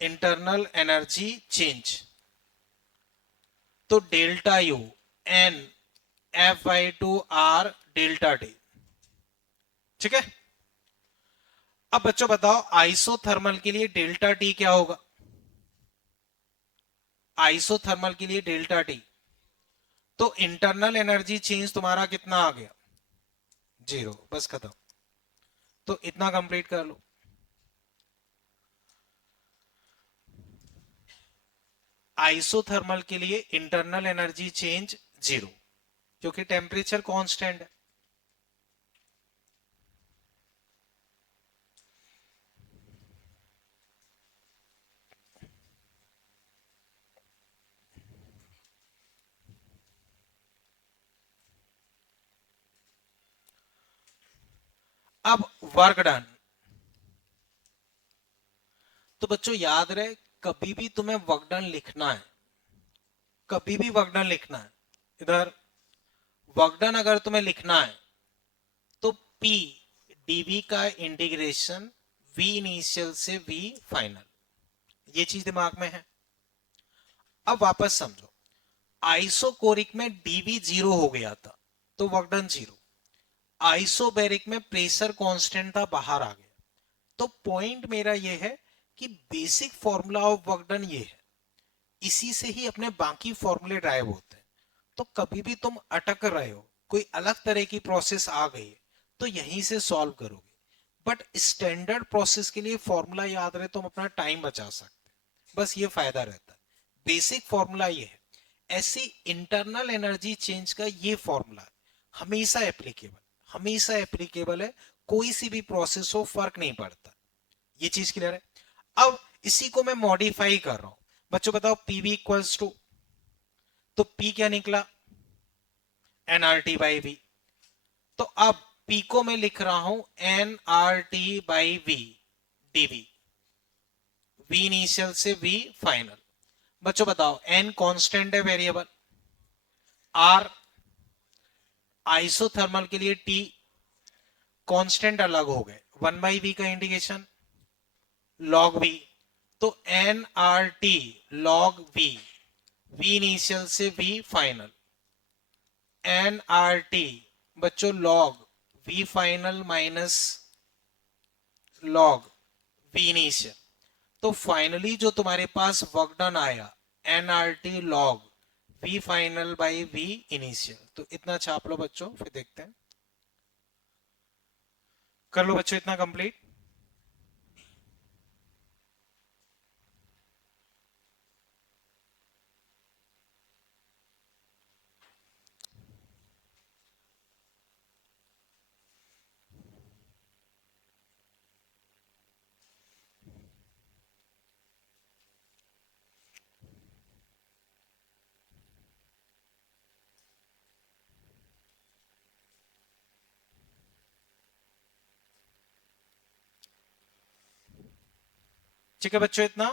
internal energy change, तो delta U N F/2 R delta T, ठीक है। अब बच्चों बताओ आइसोथर्मल के लिए डेल्टा टी क्या होगा? आइसोथर्मल के लिए डेल्टा टी, तो इंटरनल एनर्जी चेंज तुम्हारा कितना आ गया? जीरो, बस खत्म। तो इतना कंप्लीट कर लो। आइसोथर्मल के लिए इंटरनल एनर्जी चेंज जीरो, क्योंकि टेम्परेचर कांस्टेंट है। अब वर्क डन। तो बच्चों याद रहे, कभी भी तुम्हें वर्क डन लिखना है, कभी भी वर्क डन लिखना है, इधर वर्क डन अगर तुम्हें लिखना है तो P dv का इंटीग्रेशन v इनिशियल से v फाइनल, ये चीज दिमाग में है। अब वापस समझो, आइसोकोरिक में dv जीरो हो गया था तो वर्क डन जीरो, आइसोबेरिक में प्रेशर कांस्टेंट था, बाहर आ गया। तो पॉइंट मेरा यह है कि basic formula of work done ये है, इसी से ही अपने बाकी फॉर्मूले ड्राइव होते हैं। तो कभी भी तुम अटक रहे हो, कोई अलग तरह की प्रोसेस आ गई है, तो यहीं से सॉल्व करोगे। बट स्टैंडर्ड प्रोसेस के लिए फॉर्मूला याद रहे, तुम अपना टाइम बचा सकते हैं, बस ये फायदा रहता है। बेसिक फॉर्मूला ये है, ऐसी इंटरनल एनर्जी चेंज का ये फॉर्मूला हमेशा एप्लीकेबल, हमेशा एप्लीकेबल है, कोई सी भी प्रोसेस हो फर्क नहीं पड़ता। ये चीज क्लियर है। अब इसी को मैं मॉडिफाई कर रहा हूं। बच्चों बताओ पीवी इक्वल्स टू, तो पी क्या निकला, एनआरटी बाई वी। तो अब पी को मैं लिख रहा हूं NRT by V dV, V initial से वी फाइनल। बच्चों बताओ एन कांस्टेंट है वेरिएबल, आर आइसोथर्मल के लिए टी, कांस्टेंट अलग हो गए, वन बाई वी का इंटीग्रेशन लॉग वी, तो N R T log V, V initial से V final, N R T बच्चों log V final minus log V initial. तो फाइनली जो तुम्हारे पास वर्क डन आया N R T log V final by V initial. तो इतना छाप लो बच्चों, फिर देखते हैं। कर लो बच्चों इतना कंप्लीट। ठीक है बच्चों इतना।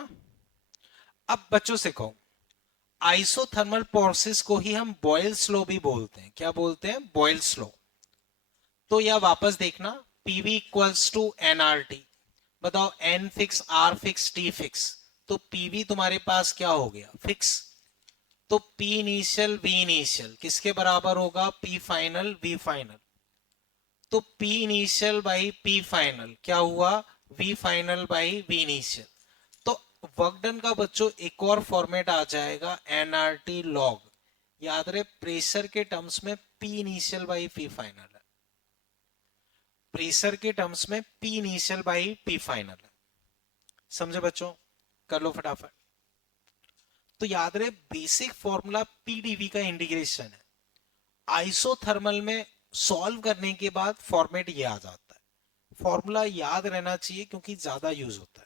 अब बच्चों से कहूं, आइसोथर्मल प्रोसेस को ही हम बॉयल्स लॉ भी बोलते हैं। क्या बोलते हैं? Boyle's law. तो यह वापस देखना, पीवी इक्वल्स टू एनआरटी। बताओ N fix, R fix, T fix, तो पीवी तुम्हारे पास क्या हो गया? फिक्स। तो पी इनिशियल वी इनिशियल किसके बराबर होगा? P final V final. तो P initial by P final क्या हुआ? V final by V initial. तो वर्क डन का बच्चों एक और फॉर्मेट आ जाएगा एनआरटी लॉग। याद रहे प्रेशर के टर्म्स में P initial by P final है, प्रेशर के टर्म्स में P initial by P final है। समझे बच्चों? कर लो फटाफट। तो याद रहे बेसिक फॉर्मूला पीडीवी का इंटीग्रेशन है। आइसोथर्मल में सॉल्व करने के बाद फॉर्मेट ये आ जाता है। फॉर्मूला याद रहना चाहिए क्योंकि ज्यादा यूज होता है।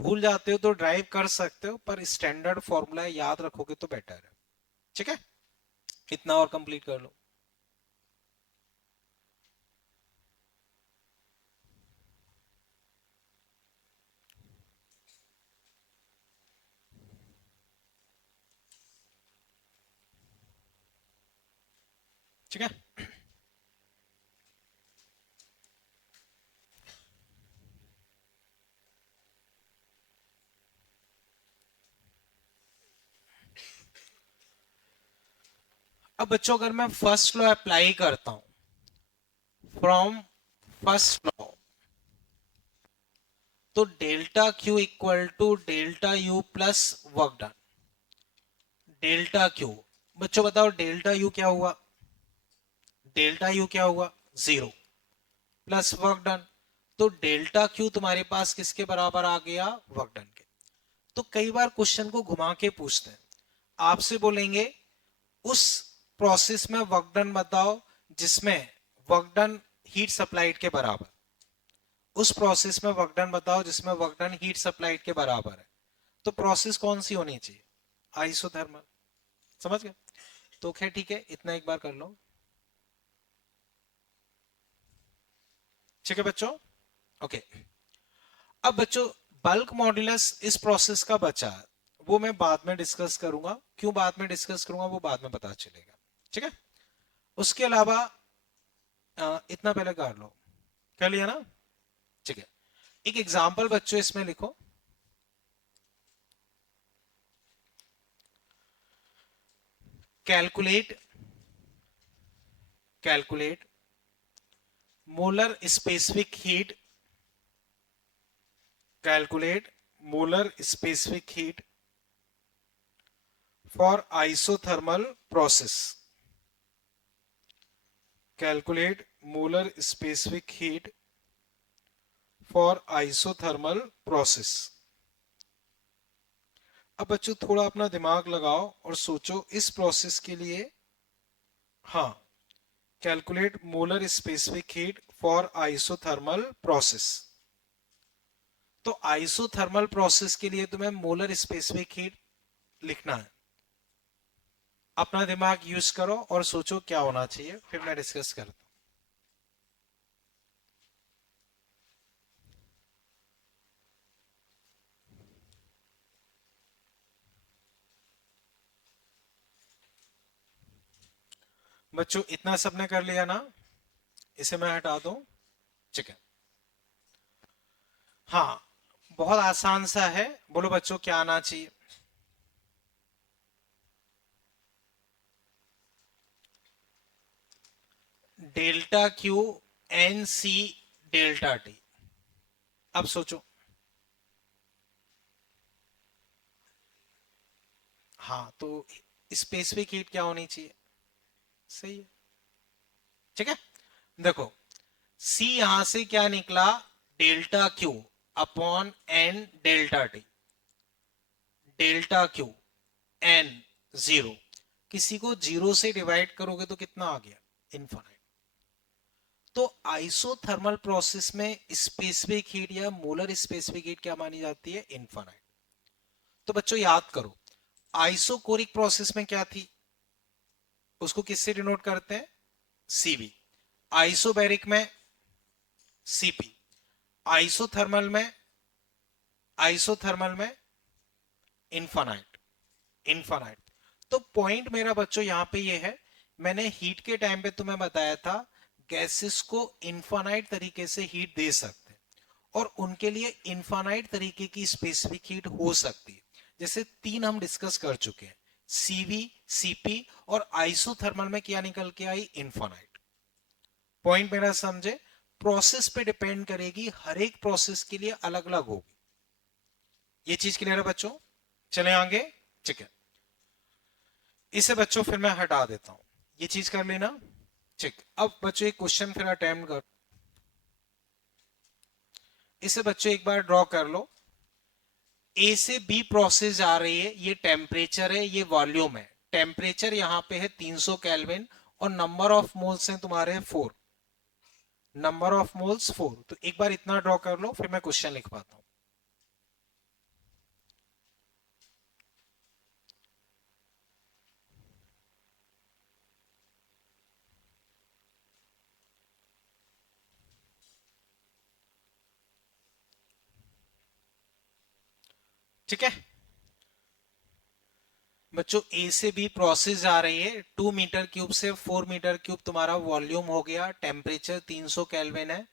भूल जाते हो तो ड्राइव कर सकते हो, पर स्टैंडर्ड फॉर्मूला याद रखोगे तो बेटर है। ठीक है, इतना और कंप्लीट कर लो। ठीक है, अब बच्चों अगर मैं फर्स्ट लॉ अप्लाई करता हूं, फ्रॉम फर्स्ट लॉ, तो delta Q equal to delta U plus work done. Delta Q बच्चों बताओ डेल्टा यू क्या हुआ? डेल्टा यू क्या हुआ? Zero, plus work done. तो डेल्टा क्यू तुम्हारे पास किसके बराबर आ गया? वर्क डन के। तो कई बार क्वेश्चन को घुमा के पूछते हैं, आपसे बोलेंगे उस प्रोसेस में वर्क डन बताओ जिसमें वर्क डन हीट सप्लाइड के बराबर, उस प्रोसेस में वर्क डन बताओ जिसमें वर्क डन हीट सप्लाइड के बराबर है। तो प्रोसेस कौन सी होनी चाहिए? आइसोथर्मल। समझ गए? तो खैर ठीक है, इतना एक बार कर लो। ठीक है बच्चों, ओके। अब बच्चों बल्क मॉड्यूलस इस प्रोसेस का बचा है, वो मैं बाद में डिस्कस करूंगा, क्यों बाद में डिस्कस करूंगा वो बाद में पता चलेगा, ठीक है। उसके अलावा इतना पहले कर लो, कर लिया ना, ठीक है। एक एग्जांपल बच्चों इसमें लिखो, calculate calculate molar specific heat, calculate molar specific heat for isothermal process, calculate molar specific heat for isothermal process. अब बच्चों थोड़ा अपना दिमाग लगाओ और सोचो इस प्रोसेस के लिए, हाँ, calculate molar specific heat for isothermal process. तो आइसोथर्मल प्रोसेस के लिए तुम्हें मोलर स्पेसिफिक हीट लिखना है, अपना दिमाग यूज करो और सोचो क्या होना चाहिए, फिर मैं डिस्कस करता हूं। बच्चों इतना सबने कर लिया ना, इसे मैं हटा दूं, ठीक है। हाँ, बहुत आसान सा है, बोलो बच्चों क्या आना चाहिए। Delta Q N C delta T. अब सोचो, हाँ तो स्पेसिफिक हीट क्या होनी चाहिए, सही है, ठीक है। देखो सी यहां से क्या निकला, delta Q upon N delta T, delta Q N zero, किसी को जीरो से डिवाइड करोगे तो कितना आ गया, इनफाइनाइट। तो आइसोथर्मल प्रोसेस में स्पेसिफिक हीट या मोलर स्पेसिफिक हीट क्या मानी जाती है, इनफाइनाइट। तो बच्चों याद करो, आइसोकोरिक प्रोसेस में क्या थी, उसको किससे डिनोट करते हैं, सीवी। आइसोबैरिक में सीपी, आइसोथर्मल में आइसोथर्मल में इनफाइनाइट, इनफाइनाइट। तो पॉइंट मेरा बच्चों यहां पे ये है, मैंने हीट के टाइम पे तुम्हें बताया था गैसेस को इनफाइनाइट तरीके से हीट दे सकते हैं, और उनके लिए इनफाइनाइट तरीके की स्पेसिफिक हीट हो सकती है। जैसे तीन हम डिस्कस कर चुके हैं, सीवी, सीपी और आइसोथर्मल में क्या निकल के आई, इनफाइनाइट। पॉइंट मेरा समझे, प्रोसेस पे डिपेंड करेगी, हर एक प्रोसेस के लिए अलग अलग होगी। ये चीज क्लियर है बच्चों, चले आगे, ठीक है। इसे बच्चों फिर मैं हटा देता हूं, ये चीज कर लेना, ठीक। अब बच्चों एक क्वेश्चन फिर अटेम्प्ट कर, इसे बच्चों एक बार ड्रॉ कर लो। ए से बी प्रोसेस आ रही है, ये टेम्परेचर है, ये वॉल्यूम है। टेम्परेचर यहां पे है 300 केल्विन और नंबर ऑफ मोल्स हैं तुम्हारे 4, नंबर ऑफ मोल्स 4। तो एक बार इतना ड्रॉ कर लो, फिर मैं क्वेश्चन लिख पाता हूं। ठीक है बच्चों, ए से बी प्रोसेस आ रही है, 2 मीटर क्यूब से 4 मीटर क्यूब तुम्हारा वॉल्यूम हो गया, टेम्परेचर 300 केल्विन है,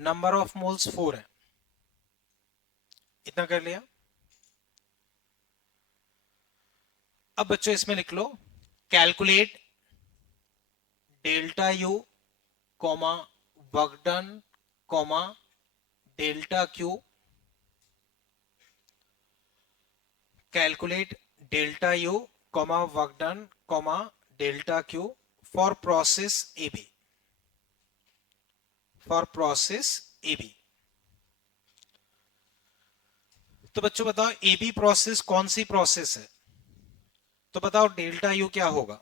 नंबर ऑफ मोल्स 4 है। इतना कर लिया। अब बच्चों इसमें लिख लो, calculate delta U comma work done comma delta Q, calculate delta U comma work done comma delta Q for process A B, for process A B. तो बच्चों बताओ ए बी प्रोसेस कौन सी प्रोसेस है, तो बताओ डेल्टा यू क्या होगा।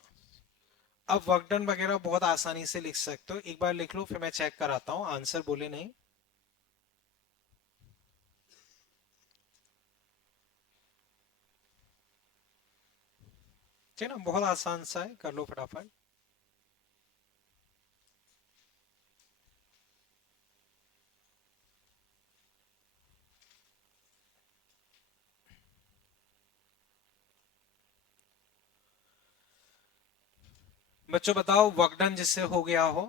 अब वर्क डन वगैरह बहुत आसानी से लिख सकते हो, एक बार लिख लो फिर मैं चेक कराता हूं, आंसर बोले नहीं। ठीक है ना, बहुत आसान सा है, कर लो फटाफट। बच्चों बताओ वर्क डन जिससे हो गया हो।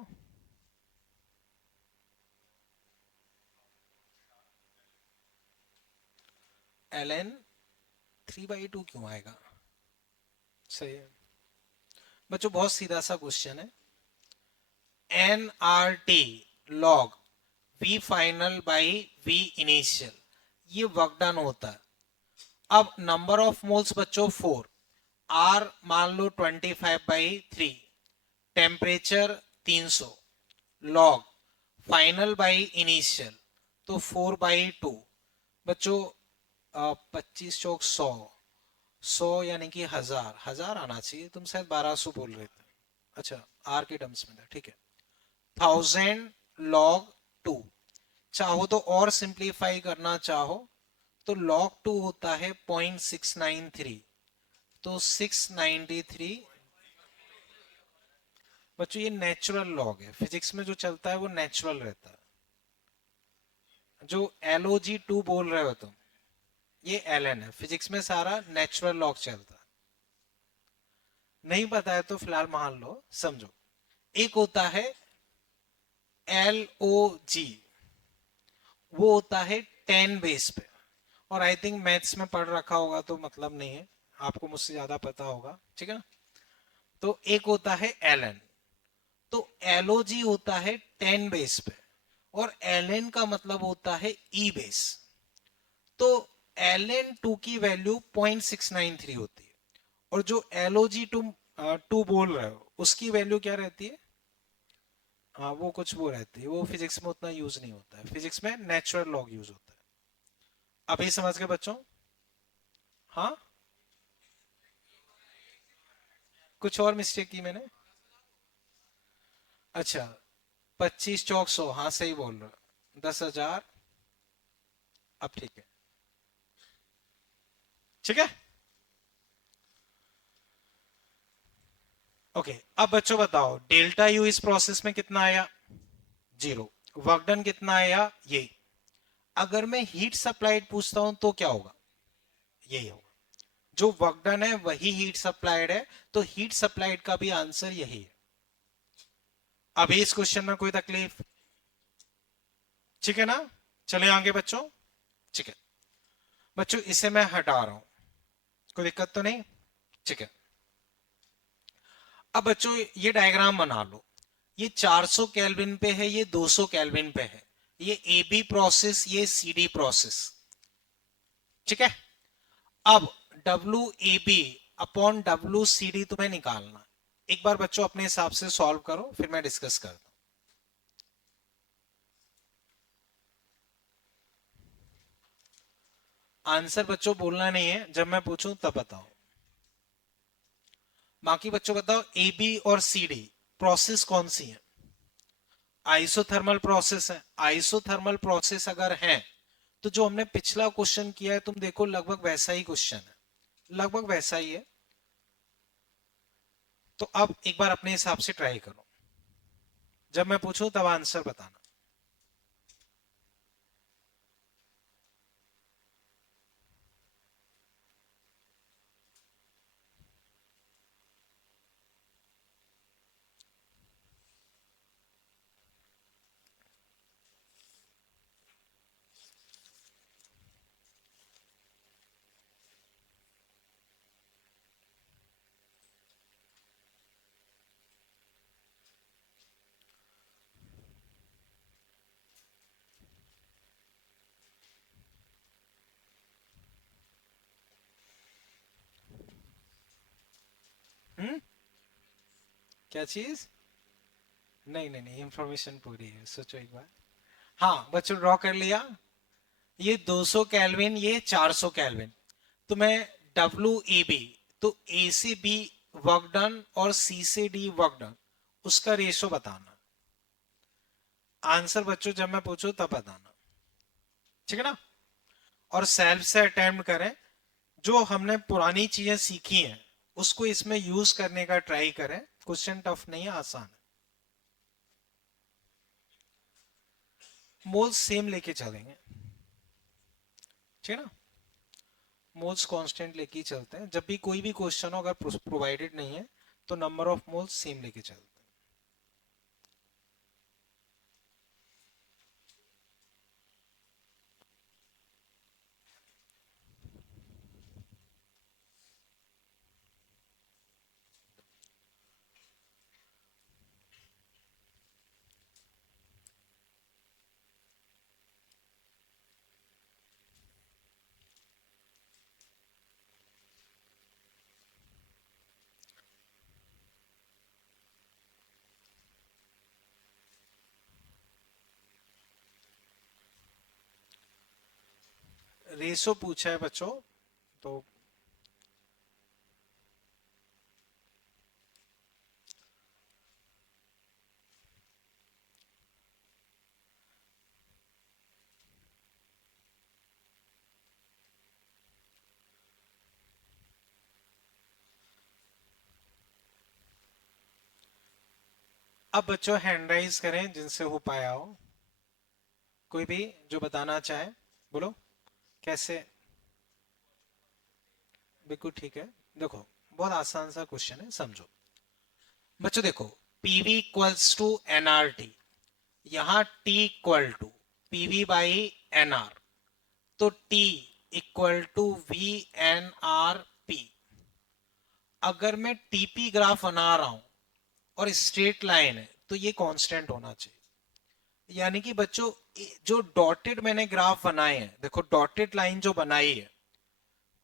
एल एन 3/2 क्यों आएगा? सही है बच्चों, बहुत सीधा सा क्वेश्चन है। N R T log V final by V initial, ये वर्क डन होता है। अब नंबर ऑफ मोल्स बच्चों 4, आर मान लो 25/3, temperature 300, log final by initial तो 4/2। बच्चों 25 चौक 100, 100 यानी कि 1000 आना चाहिए, तुम शायद 1200 बोल रहे थे। अच्छा आर के टर्म्स में था, ठीक है। 1000 log 2, चाहो तो और सिंप्लीफाई करना चाहो तो log 2 होता है 0.693, तो 693। बच्चों ये नेचुरल लॉग है, फिजिक्स में जो चलता है वो नेचुरल रहता है। जो LOG2 बोल रहे हो तुम, ये LN है, फिजिक्स में सारा नेचुरल लॉग चलता है। नहीं पता है तो फिलहाल मान लो, समझो। एक होता है LOG, वो होता है 10 बेस पे, और आई थिंक मैथ्स में पढ़ रखा होगा तो मतलब नहीं है, आपको मुझसे ज्यादा पता होगा, ठीक है ना। तो एक होता है LN, तो LOG होता है 10 बेस पे, और LN का मतलब होता है E बेस। तो LN2 की वैल्यू 0.693 होती है, और जो LOG तुम 2 बोल रहे हो उसकी वैल्यू क्या रहती है? हाँ वो कुछ वो रहती है, वो फिजिक्स में उतना यूज नहीं होता है, फिजिक्स में नेचुरल लॉग यूज होता है। अभी समझ गए बच्चों? हाँ, कुछ और मिस्टेक की मैंने? अच्छा 25 चौक 100, हाँ सही बोल रहे हो, 10,000। अब ठीक है, ठीक है। ओके अब बच्चों बताओ डेल्टा यू इस प्रोसेस में कितना आया? 0। वर्क डन कितना आया? ये। अगर मैं हीट सप्लाइड पूछता हूं तो क्या होगा? यही होगा। जो वर्क डन है वही हीट सप्लाइड है, तो हीट सप्लाइड का भी आंसर यही है। अभी इस क्वेश्चन में कोई तकलीफ? ठीक है ना। चले आगे बच्चों, ठीक है। बच्चों इसे मैं हटा रहा हूं, कोई दिक्कत तो नहीं? ठीक है। अब बच्चों ये डायग्राम बना लो, ये 400 केल्विन पे है, ये 200 केल्विन पे है, ये ए बी प्रोसेस, ये सी डी प्रोसेस, ठीक है। अब W A B upon W C D तुम्हें निकालना। एक बार बच्चों अपने हिसाब से सॉल्व करो, फिर मैं डिस्कस करता हूं। आंसर बच्चों बोलना नहीं है, जब मैं पूछूं तब बताओ। बाकी बच्चों बताओ ए बी और सी डी प्रोसेस कौन सी है? आइसोथर्मल प्रोसेस है। आइसोथर्मल प्रोसेस अगर है तो जो हमने पिछला क्वेश्चन किया है तुम देखो लगभग वैसा ही क्वेश्चन है, लगभग वैसा ही है। तो अब एक बार अपने हिसाब से ट्राई करो, जब मैं पूछूं तब आंसर बताना। हम्म, क्या चीज? नहीं नहीं नहीं, इंफॉर्मेशन पूरी है, सोचो एक बार। हाँ बच्चों ड्रॉ कर लिया, ये 200 केल्विन, ये 400 केल्विन। तो मैं डब्ल्यू ए बी, तो ए से बी वर्क डन और सी से डी वर्क डन, उसका रेशो बताना। आंसर बच्चों जब मैं पूछूं तब बताना, ठीक है ना। और सेल्फ से अटेम्प्ट करें, जो हमने पुरानी चीजें सीखी हैं उसको इसमें यूज करने का ट्राई करें। क्वेश्चन टफ नहीं है, आसान है। मोल्स सेम लेके चलेंगे, ठीक है ना। मोल्स कांस्टेंट लेके ही चलते हैं, जब भी कोई भी क्वेश्चन हो अगर प्रोवाइडेड नहीं है तो नंबर ऑफ मोल्स सेम लेके चलते हैं। रेशो पूछा है बच्चों, तो अब बच्चों हैंड राइज करें जिनसे हो पाया हो, कोई भी जो बताना चाहे बोलो। कैसे? बिल्कुल ठीक है। देखो बहुत आसान सा क्वेश्चन है, समझो बच्चों। देखो पीवी इक्वल्स टू एनआरटी, यहां T equal to PV by NR, तो T equal to V N R P. अगर मैं टीपी ग्राफ बना रहा हूं और स्ट्रेट लाइन है तो ये कांस्टेंट होना चाहिए। यानी कि बच्चों जो डॉटेड मैंने ग्राफ बनाए हैं, देखो डॉटेड लाइन जो बनाई है,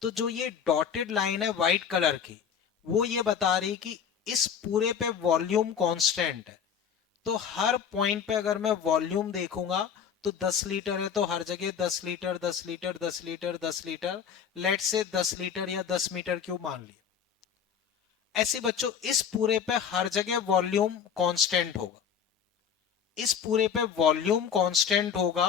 तो जो ये डॉटेड लाइन है व्हाइट कलर की, वो ये बता रही कि इस पूरे पे वॉल्यूम कांस्टेंट है। तो हर पॉइंट पे अगर मैं वॉल्यूम देखूंगा तो 10 लीटर है, तो हर जगह 10 litre 10 litre 10 litre 10 litre, let say 10 litre या 10 मीटर क्यों मान लिया। ऐसे बच्चों इस पूरे पे हर जगह वॉल्यूम कांस्टेंट होगा, इस पूरे पे वॉल्यूम कांस्टेंट होगा।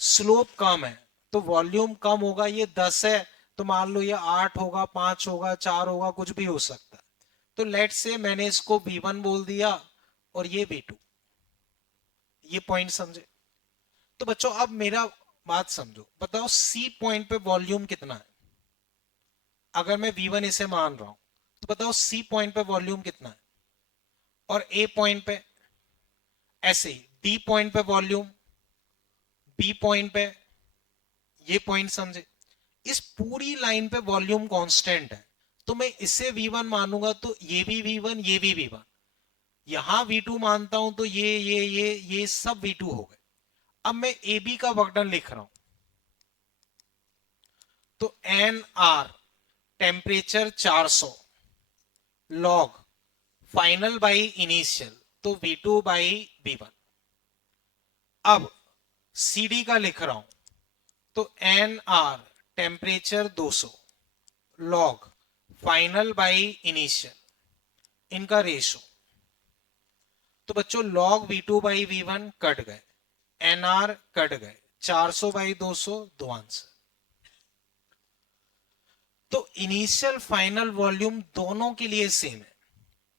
स्लोप कम है तो वॉल्यूम कम होगा। ये 10 है तो मान लो ये 8 होगा, 5 होगा, 4 होगा, कुछ भी हो सकता है। तो लेट से मैंने इसको V1 बोल दिया और ये V2। ये पॉइंट समझे? तो बच्चों अब मेरा बात समझो, बताओ सी पॉइंट पे वॉल्यूम कितना है। अगर मैं V1 इसे मान रहा हूं तो बताओ सी पॉइंट पे वॉल्यूम कितना है। और ए पॉइंट पे ऐसे ही, डी पॉइंट पे वॉल्यूम, बी पॉइंट पे, ये पॉइंट समझे। इस पूरी लाइन पे वॉल्यूम कांस्टेंट है, तो मैं इसे V1 मानूंगा तो ये भी V1, ये भी V1। यहां V2 मानता हूं तो ये सब V2 हो गए। अब मैं ए बी का वर्कडन लिख रहा हूं, तो N R temperature 400 log final by initial, तो V2 बाई V1। अब सी डी का लिख रहा हूं, तो N R temperature 200 log final by initial, इनका रेशो। तो बच्चों log V2 by V1 cut गए, एनआर कट गए, 400 बाई 200, दो आंसर। तो इनिशियल फाइनल वॉल्यूम दोनों के लिए सेम है,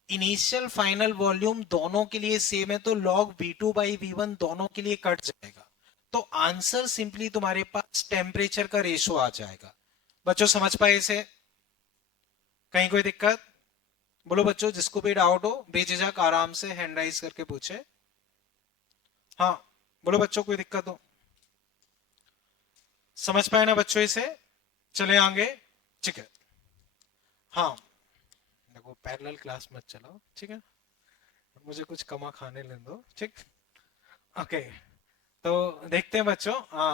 इनिशियल फाइनल वॉल्यूम दोनों के लिए सेम है, तो लॉग V2 बाई V1 दोनों के लिए कट जाएगा। तो आंसर सिंपली तुम्हारे पास टेम्परेचर का रेशो आ जाएगा। बच्चों समझ पाए इसे? कहीं कोई दिक्कत? बोलो बच्चों, जिसको भी डाउट हो बेझिझक आराम से हैंड राइज करके पूछे। हाँ बोलो बच्चों, कोई दिक्कत हो? समझ पाए ना बच्चों इसे? चले आगे, ठीक है। हाँ देखो पैरेलल क्लास मत चलाओ, ठीक है, मुझे कुछ कमा खाने लेने दो, ठीक। ओके, तो देखते हैं बच्चों,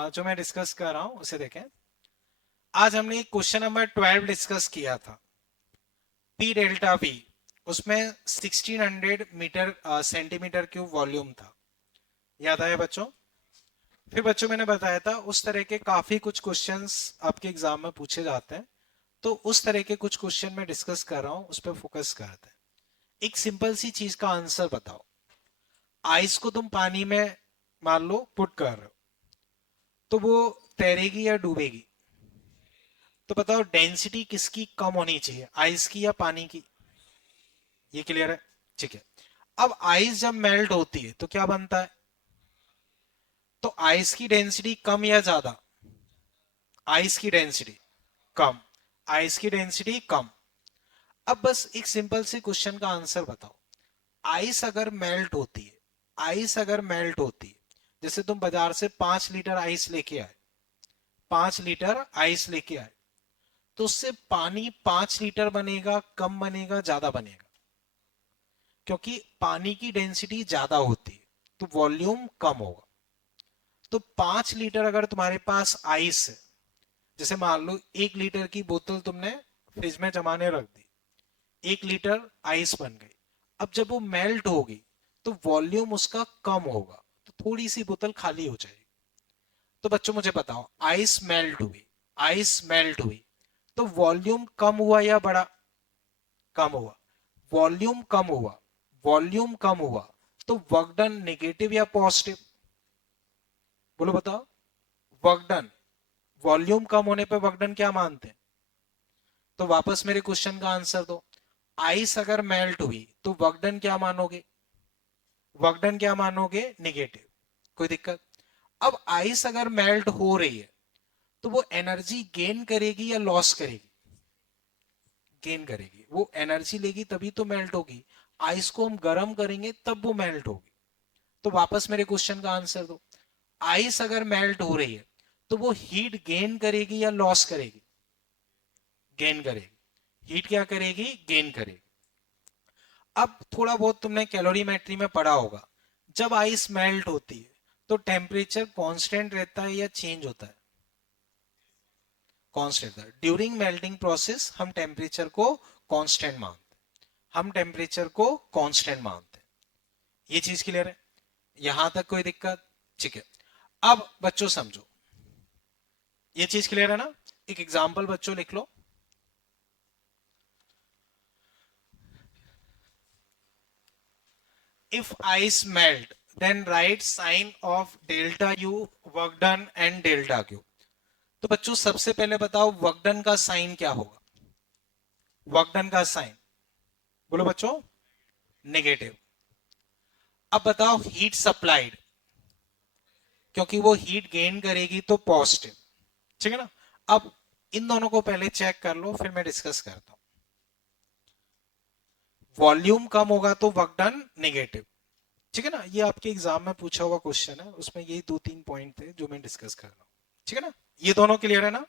जो मैं डिस्कस कर रहा हूं उसे देखें। आज हमने क्वेश्चन नंबर 12 डिस्कस किया था, पी डेल्टा वी। उसमें 1600 मीटर सेंटीमीटर क्यूब वॉल्यूम था, याद आया बच्चों? फिर बच्चों मैंने बताया था उस तरह के काफी कुछ क्वेश्चंस आपके एग्जाम में पूछे जाते हैं, तो उस तरह के कुछ क्वेश्चन मैं डिस्कस कर रहा हूं, उस पर फोकस करते हैं। एक सिंपल सी चीज का आंसर बताओ। आइस को तुम पानी में मान लो पुट कर रहे हो, तो वो तैरेगी या डूबेगी? तो बताओ डेंसिटी किसकी कम होनी चाहिए, आइस की या पानी की? ये क्लियर है, ठीक है। अब आइस जब मेल्ट होती है तो क्या बनता है? तो आइस की डेंसिटी कम या ज्यादा? आइस की डेंसिटी कम, आइस की डेंसिटी कम। अब बस एक सिंपल सी क्वेश्चन का आंसर बताओ, आइस अगर मेल्ट होती है, आइस अगर मेल्ट होती है, जैसे तुम बाजार से 5 लीटर आइस लेके आए, 5 लीटर आइस लेके आए, तो उससे पानी 5 लीटर बनेगा, कम बनेगा, ज्यादा बनेगा? क्योंकि पानी की डेंसिटी ज्यादा होती है तो वॉल्यूम कम होगा। तो 5 लीटर अगर तुम्हारे पास आइस है, जैसे मान लो 1 लीटर की बोतल तुमने फ्रिज में जमाने रख दी, 1 लीटर आइस बन गई। अब जब वो मेल्ट होगी तो वॉल्यूम उसका कम होगा, तो थोड़ी सी बोतल खाली हो जाएगी। तो बच्चों मुझे बताओ, आइस मेल्ट हुई, आइस मेल्ट हुई, तो वॉल्यूम कम हुआ या बढ़ा? कम हुआ। वॉल्यूम कम हुआ, वॉल्यूम कम हुआ, तो वर्क डन नेगेटिव या पॉजिटिव? बोलो बताओ। वर्क डन, वॉल्यूम कम होने पे वर्क डन क्या मानते हैं? तो वापस मेरे क्वेश्चन का आंसर दो, आइस अगर मेल्ट हुई तो वर्क डन क्या मानोगे? वर्क डन क्या मानोगे? निगेटिव। कोई दिक्कत? अब आइस अगर मेल्ट हो रही है तो वो एनर्जी गेन करेगी या लॉस करेगी? गेन करेगी। वो एनर्जी लेगी तभी तो मेल्ट होगी। आइस को हम गर्म करेंगे तब वो मेल्ट होगी। तो वापस मेरे क्वेश्चन का आंसर दो, आइस अगर मेल्ट हो रही है तो वो हीट गेन करेगी या लॉस करेगी? गेन करेगी। हीट क्या करेगी? गेन करेगी। अब थोड़ा बहुत तुमने कैलोरीमेट्री में पढ़ा होगा, जब आइस मेल्ट होती है तो टेम्परेचर कांस्टेंट रहता है या चेंज होता है? कांस्टेंट। ड्यूरिंग मेल्टिंग प्रोसेस हम टेम्परेचर को कांस्टेंट मानते हैं, हम टेम्परेचर को कांस्टेंट मानते हैं। ये चीज क्लियर है? यहां तक कोई दिक्कत? ठीक है। अब बच्चों समझो, ये चीज क्लियर है ना? एक एग्जांपल बच्चों लिख लो। If ice melt then write sign of delta U, work done and delta Q. तो बच्चों सबसे पहले बताओ वर्क डन का साइन क्या होगा? वर्क डन का साइन बोलो बच्चों, नेगेटिव। अब बताओ हीट सप्लाइड, क्योंकि वो हीट गेन करेगी तो पॉजिटिव। ठीक है ना? अब इन दोनों को पहले चेक कर लो, फिर मैं डिस्कस करता हूं। वॉल्यूम कम होगा तो वर्क डन नेगेटिव। ठीक है ना? ये आपके एग्जाम में पूछा हुआ क्वेश्चन है, उसमें ये 2-3 पॉइंट थे जो मैं डिस्कस कर रहा हूं। ठीक है ना? ये दोनों क्लियर है ना?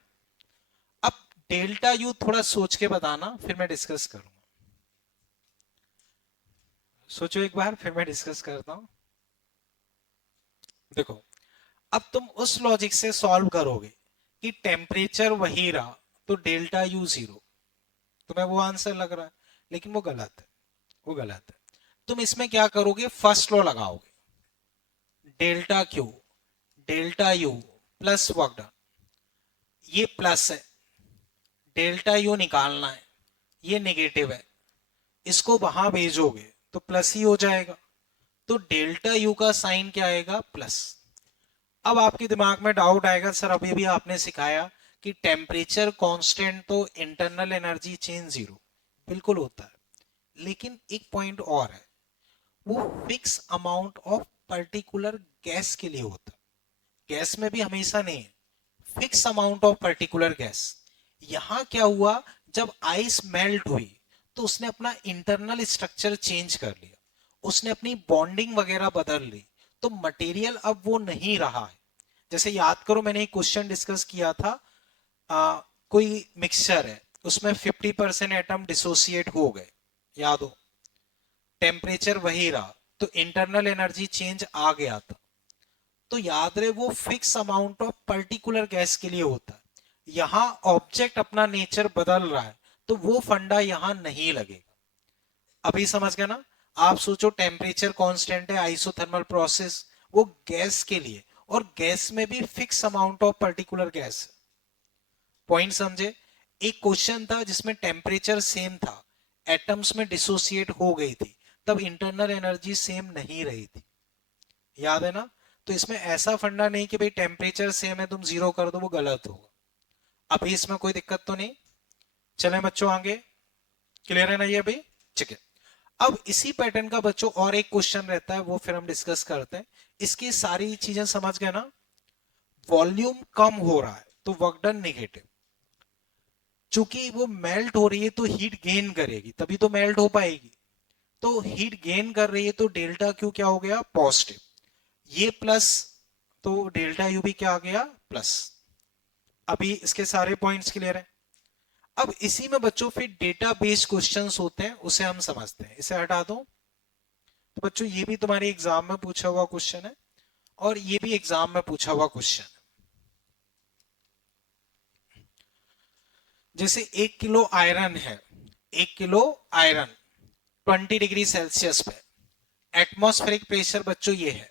अब डेल्टा यू थोड़ा सोच के बताना, फिर मैं डिस्कस करूंगा। सोचो एक बार, फिर मैं डिस्कस करता हूं। देखो, अब तुम उस लॉजिक से सॉल्व करोगे कि टेम्परेचर वही रहा तो डेल्टा यू जीरो, तुम्हें वो आंसर लग रहा है, लेकिन वो गलत है, वो गलत है। तुम इसमें क्या करोगे? फर्स्ट लॉ लगाओगे, delta Q, delta U plus work done, ये प्लस है, डेल्टा यू निकालना है, ये नेगेटिव है, इसको वहां भेजोगे तो प्लस ही हो जाएगा। तो डेल्टा यू का साइन क्या आएगा? प्लस। अब आपके दिमाग में डाउट आएगा, सर अभी भी आपने सिखाया कि टेम्परेचर कांस्टेंट तो इंटरनल एनर्जी चेंज जीरो। बिल्कुल होता है, लेकिन एक पॉइंट और है, वो fix amount of particular gas के लिए होता है। गैस में भी हमेशा नहीं है, fix amount of particular gas. यहां क्या हुआ, जब आइस मेल्ट हुई तो उसने अपना इंटरनल स्ट्रक्चर चेंज कर लिया, उसने अपनी बॉन्डिंग वगैरह बदल ली, तो मटेरियल अब वो नहीं रहा है। जैसे याद करो, मैंने एक क्वेश्चन डिस्कस किया था, कोई मिक्सचर है, उसमें 50% एटम डिसोसिएट हो गए, याद हो, टेम्परेचर वही रहा, तो इंटरनल एनर्जी चेंज आ गया था। तो याद रहे, वो fix amount of particular gas के लिए होता है। यहां ऑब्जेक्ट अपना नेचर बदल रहा है, तो वो फंडा यहां नहीं लगेगा। अभी समझ गए ना? आप सोचो, टेम्परेचर कांस्टेंट है, आइसोथर्मल प्रोसेस, वो गैस के लिए, और गैस में भी fix amount of particular gas. Point समझे? एक क्वेश्चन था जिसमें टेम्परेचर सेम था, एटम्स में डिसोसिएट हो गई थी, तब इंटरनल एनर्जी सेम नहीं रही थी, याद है ना? तो इसमें ऐसा फंडा नहीं कि भाई टेम्परेचर सेम है तुम जीरो कर दो, वो गलत होगा। अभी इसमें कोई दिक्कत तो नहीं? चलें बच्चों आगे, क्लियर है ना ये अभी? ठीक है। अब इसी पैटर्न का बच्चों और एक क्वेश्चन रहता है, वो फिर हम डिस्कस करते हैं। इसकी सारी चीजें समझ गए ना? वॉल्यूम कम हो रहा है तो वर्क डन नेगेटिव, चूंकि वो मेल्ट हो रही है तो हीट गेन करेगी, तभी तो मेल्ट हो पाएगी। तो हीट गेन कर रही है तो डेल्टा क्यू क्या हो गया, पॉजिटिव। ये प्लस, तो डेल्टा यू भी क्या आ गया, प्लस। अभी इसके सारे पॉइंट्स क्लियर हैं। अब इसी में बच्चों फिर डेटा बेस्ड क्वेश्चंस होते हैं, उसे हम समझते हैं। इसे हटा दो। तो बच्चों ये भी तुम्हारे एग्जाम में पूछा हुआ क्वेश्चन है, और ये भी एग्जाम में पूछा हुआ क्वेश्चन है। जैसे 1 किलो आयरन है, 1 किलो आयरन 20 डिग्री सेल्सियस पे, एटमॉस्फेरिक प्रेशर बच्चों ये है,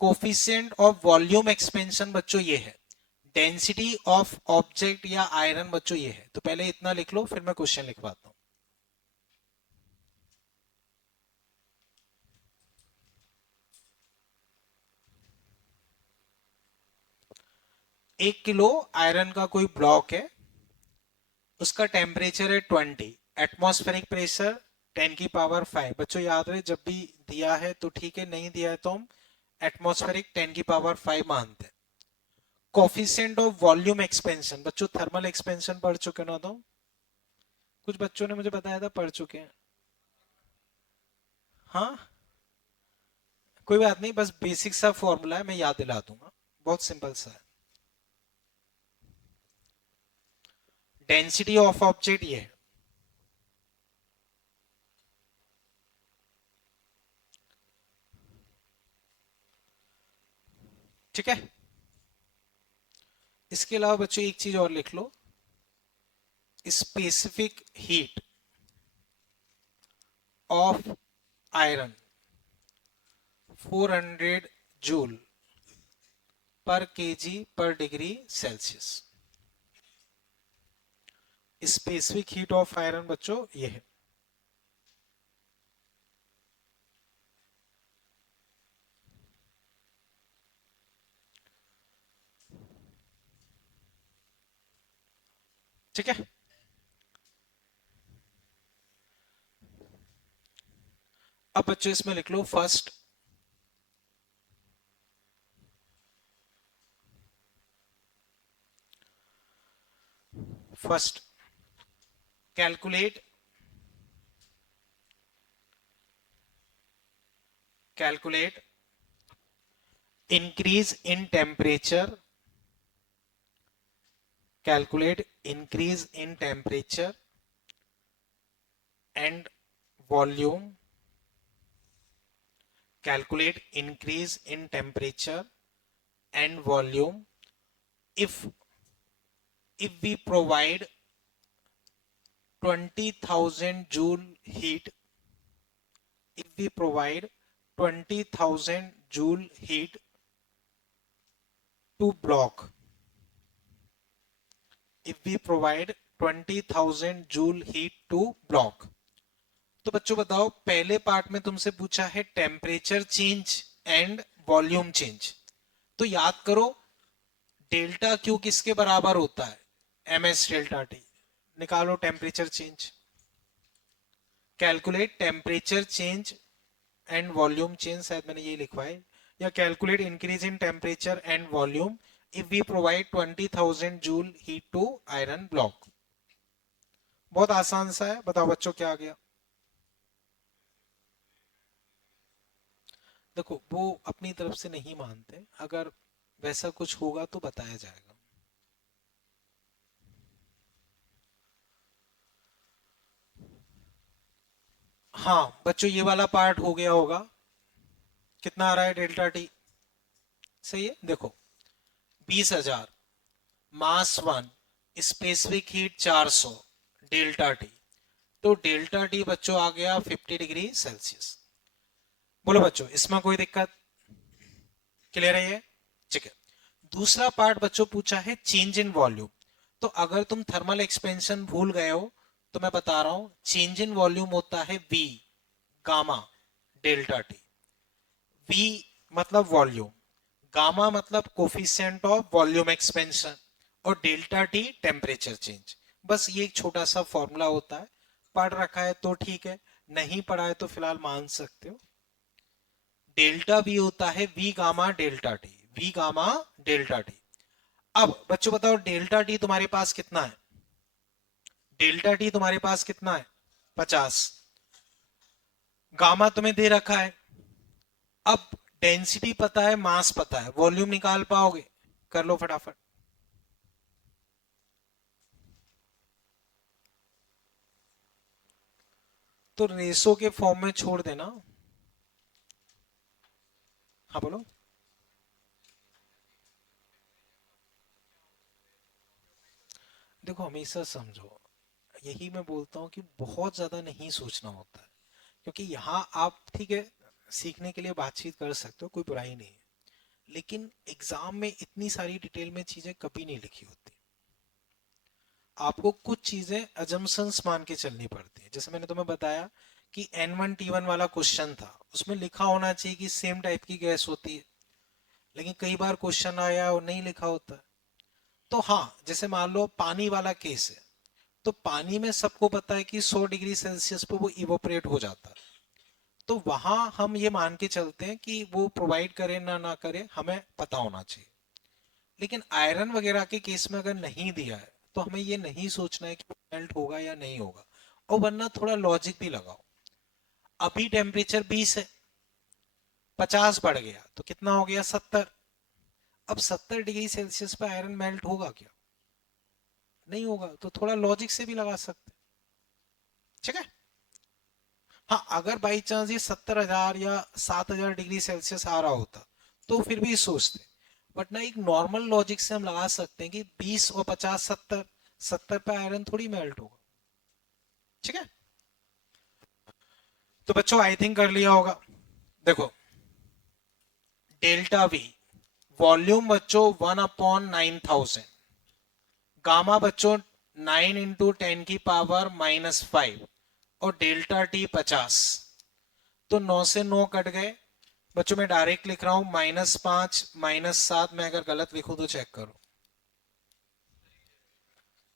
कोफिशिएंट ऑफ वॉल्यूम एक्सपेंशन बच्चों ये है, डेंसिटी ऑफ ऑब्जेक्ट या आयरन बच्चों ये है। तो पहले इतना लिख लो, फिर मैं क्वेश्चन लिखवाता हूं। 1 किलो आयरन का कोई ब्लॉक है, उसका टेम्परेचर है 20, एटमॉस्फेरिक प्रेशर 10⁵। बच्चों याद रहे, जब भी दिया है तो ठीक है, नहीं दिया है तो हम एटमॉस्फेरिक 10⁵ मानते हैं। कोफिशिएंट ऑफ वॉल्यूम एक्सपेंशन, बच्चों थर्मल एक्सपेंशन पढ़ चुके ना, तो कुछ बच्चों ने मुझे बताया था पढ़ चुके हैं। हाँ, कोई बात नहीं, बस बेसिक सा फॉर्मूला है, मैं याद दिला दूंगा, बहुत सिंपल सा है। डेंसिटी ऑफ ऑब्जेक्ट ये है, ठीक है। इसके अलावा बच्चों एक चीज और लिख लो, specific heat of iron 400 joule per kg per degree Celsius. Specific heat of iron बच्चों ये है। ठीक है, अब बच्चों इसमें लिख लो first, first calculate, calculate increase in temperature, calculate increase in temperature and volume, calculate increase in temperature and volume if we provide 20,000 joule heat, if we provide 20,000 joule heat to block, if we provide 20,000 joule heat to block। तो बच्चों बताओ, पहले part में तुमसे पूछा है temperature change and volume change, तो याद करो डेल्टा क्यू किसके बराबर होता है, एम एस डेल्टा टी। निकालो temperature change, calculate temperature change and volume change, शायद मैंने ये लिखवा है, या calculate increase in temperature and volume if we provide 20,000 joule heat to iron block. बहुत आसान सा है, बताओ बच्चों क्या आ गया। देखो वो अपनी तरफ से नहीं मानते, अगर वैसा कुछ होगा तो बताया जाएगा। हाँ बच्चों, ये वाला पार्ट हो गया होगा। कितना आ रहा है डेल्टा टी, सही है। देखो 20,000, मास 1, स्पेसिफिक हीट 400, डेल्टा टी, तो डेल्टा टी बच्चों आ गया 50 डिग्री सेल्सियस। बोलो बच्चों इसमें कोई दिक्कत, क्लियर है ये, ठीक है। दूसरा पार्ट बच्चों पूछा है चेंज इन वॉल्यूम। तो अगर तुम थर्मल एक्सपेंशन भूल गए हो तो मैं बता रहा हूं, चेंज इन वॉल्यूम होता है V gamma delta T. V मतलब वॉल्यूम, गामा मतलब कोफिशिएंट ऑफ वॉल्यूम एक्सपेंशन, और डेल्टा टी टेम्परेचर चेंज। बस ये एक छोटा सा फॉर्मूला होता है, पढ़ रखा है तो ठीक है, नहीं पढ़ा है तो फिलहाल मान सकते हो। डेल्टा भी होता है V gamma delta T, V gamma delta T. अब बच्चों बताओ डेल्टा टी तुम्हारे पास कितना है, डेल्टा टी तुम्हारे पास कितना है 50, गामा तुम्हें दे रखा है। अब डेंसिटी पता है, मास पता है, वॉल्यूम निकाल पाओगे? कर लो फटाफट। तो रेसो के फॉर्म में छोड़ देना। हाँ बोलो। देखो हमेशा समझो, यही मैं बोलता हूँ कि बहुत ज्यादा नहीं सोचना होता है, क्योंकि यहाँ आप ठीक है सीखने के लिए बातचीत कर सकते हो, कोई बुराई नहीं है, लेकिन एग्जाम में इतनी सारी डिटेल में चीजें कभी नहीं लिखी होती। आपको कुछ चीजें अजम्पशंस मान के चलनी पड़ती है। जैसे मैंने तुम्हें बताया कि N1T1 वाला क्वेश्चन था, उसमें लिखा होना चाहिए कि सेम टाइप की गैस होती है, लेकिन कई बार क्वेश्चन आया और नहीं लिखा होता। तो हाँ, जैसे मान लो पानी वाला केस है, तो पानी में सबको पता है कि 100 डिग्री सेल्सियस पे वो इवोपरेट हो जाता है। तो वहां हम ये मान के चलते हैं कि वो प्रोवाइड करे ना ना करे हमें पता होना चाहिए। लेकिन आयरन वगैरह के केस में अगर नहीं दिया है तो हमें ये नहीं सोचना है कि मेल्ट होगा या नहीं होगा, और वरना थोड़ा लॉजिक भी लगाओ। अभी टेम्परेचर 20 है, 50 बढ़ गया तो कितना हो गया 70। अब 70 डिग्री सेल्सियस पे आयरन मेल्ट होगा क्या? नहीं होगा, तो थोड़ा लॉजिक से भी लगा सकते हैं। ठीक है। हाँ, अगर बाई चांस ये 70,000 या 7,000 डिग्री सेल्सियस आ रहा होता तो फिर भी सोचते, बट ना एक नॉर्मल लॉजिक से हम लगा सकते हैं कि 20 और 50 70, 70 पे आयरन थोड़ी मेल्ट होगा। ठीक है। तो बच्चों आई थिंक कर लिया होगा। देखो डेल्टा वी, वॉल्यूम बच्चों 1/9000, गामा बच्चों 9 × 10⁻⁻⁵, और डेल्टा टी 50। तो 9 से 9 कट गए बच्चों, मैं डायरेक्ट लिख रहा हूं -5 -7, मैं अगर गलत लिखूं तो चेक करो।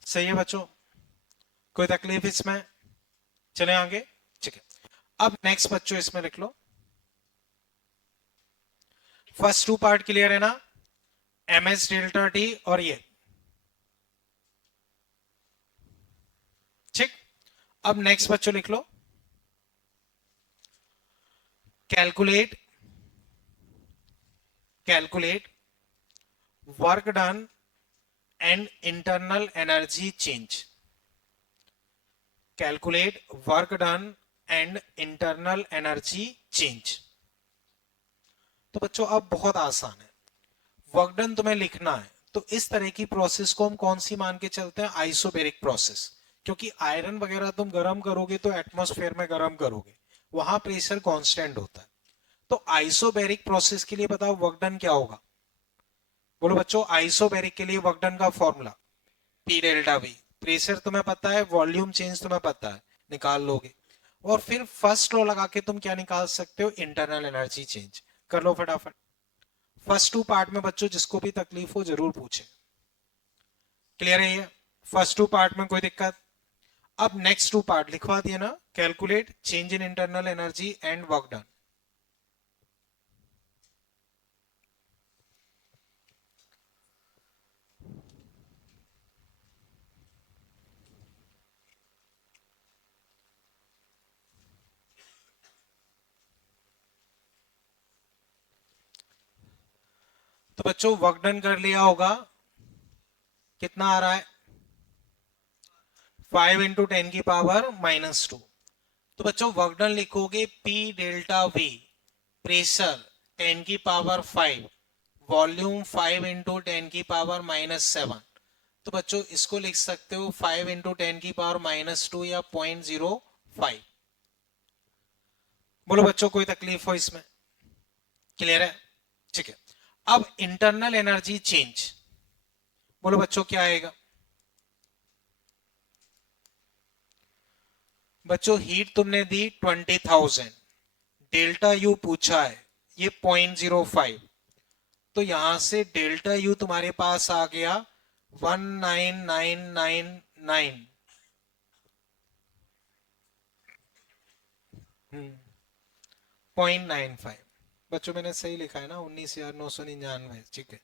सही है बच्चों, कोई तकलीफ इसमें? चले आगे। ठीक है। अब नेक्स्ट बच्चों इसमें लिख लो, फर्स्ट टू पार्ट क्लियर है ना, एमएस डेल्टा टी और ये। ठीक। अब नेक्स्ट बच्चों लिख लो, calculate calculate work done and internal energy change. Calculate work done and internal energy change. तो बच्चों अब बहुत आसान है, वर्क डन तुम्हें लिखना है, तो इस तरह की प्रोसेस को हम कौन सी मान के चलते हैं? Isobaric process. क्योंकि आयरन वगैरह तुम गर्म करोगे तो एटमॉस्फेयर में गर्म करोगे, वहां प्रेशर कांस्टेंट होता है। तो आइसोबेरिक प्रोसेस के लिए बताओ वर्क डन क्या होगा? बोलो बच्चों, आइसोबेरिक के लिए वर्क डन का formula P delta we. Pressure तुम्हें पता है, वॉल्यूम चेंज तुम्हें पता है, निकाल लोगे। और फिर फर्स्ट लो लगा के तुम क्या निकाल सकते हो? Internal energy change. कर लो फटाफट। फर्स्ट टू पार्ट में बच्चों जिसको भी तकलीफ हो जरूर पूछे। क्लियर है ये? फर्स्ट टू पार्ट में कोई दिक्कत? अब नेक्स्ट टू पार्ट लिखवा दिया ना, calculate change in internal energy and work done. तो बच्चों वर्क डन कर लिया होगा, कितना आ रहा है? 5 × 10⁻⁻²। तो बच्चों वर्क डन लिखोगे P delta we, pressure 10⁵, volume 5 × 10⁻⁻⁷। तो बच्चों इसको लिख सकते हो 5 × 10⁻⁻² या 0.05। बोलो बच्चों कोई तकलीफ हो इसमें? क्लियर है? ठीक है। अब इंटरनल एनर्जी चेंज, बोलो बच्चों क्या आएगा? बच्चों हीट तुमने दी 20,000, डेल्टा यू पूछा है ये 0.05, तो यहां से डेल्टा यू तुम्हारे पास आ गया 19,999। 0.95। बच्चों मैंने सही लिखा है ना, 19,999। ठीक है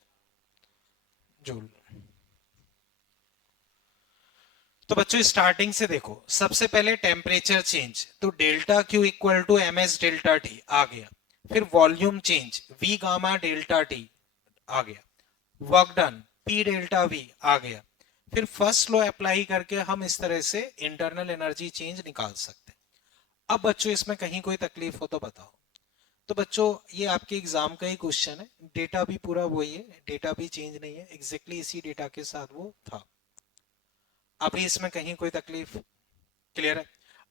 जूल। तो बच्चों स्टार्टिंग से देखो, सबसे पहले टेम्परेचर चेंज, तो delta Q equal to M S delta T आ गया। फिर volume change, V gamma delta T आ गया। Work done, P delta V आ गया। फिर फर्स्ट लॉ अप्लाई करके हम इस तरह से इंटरनल एनर्जी चेंज निकाल सकते हैं। अब बच्चों इसमें कहीं कोई तकलीफ हो तो बताओ। तो बच्चों ये आपके एग्जाम का ही क्वेश्चन है, डेटा भी पूरा वही है, डेटा भी चेंज नहीं है, एग्जैक्टली इसी डेटा के साथ वो था। अभी इसमें कहीं कोई तकलीफ? क्लियर है?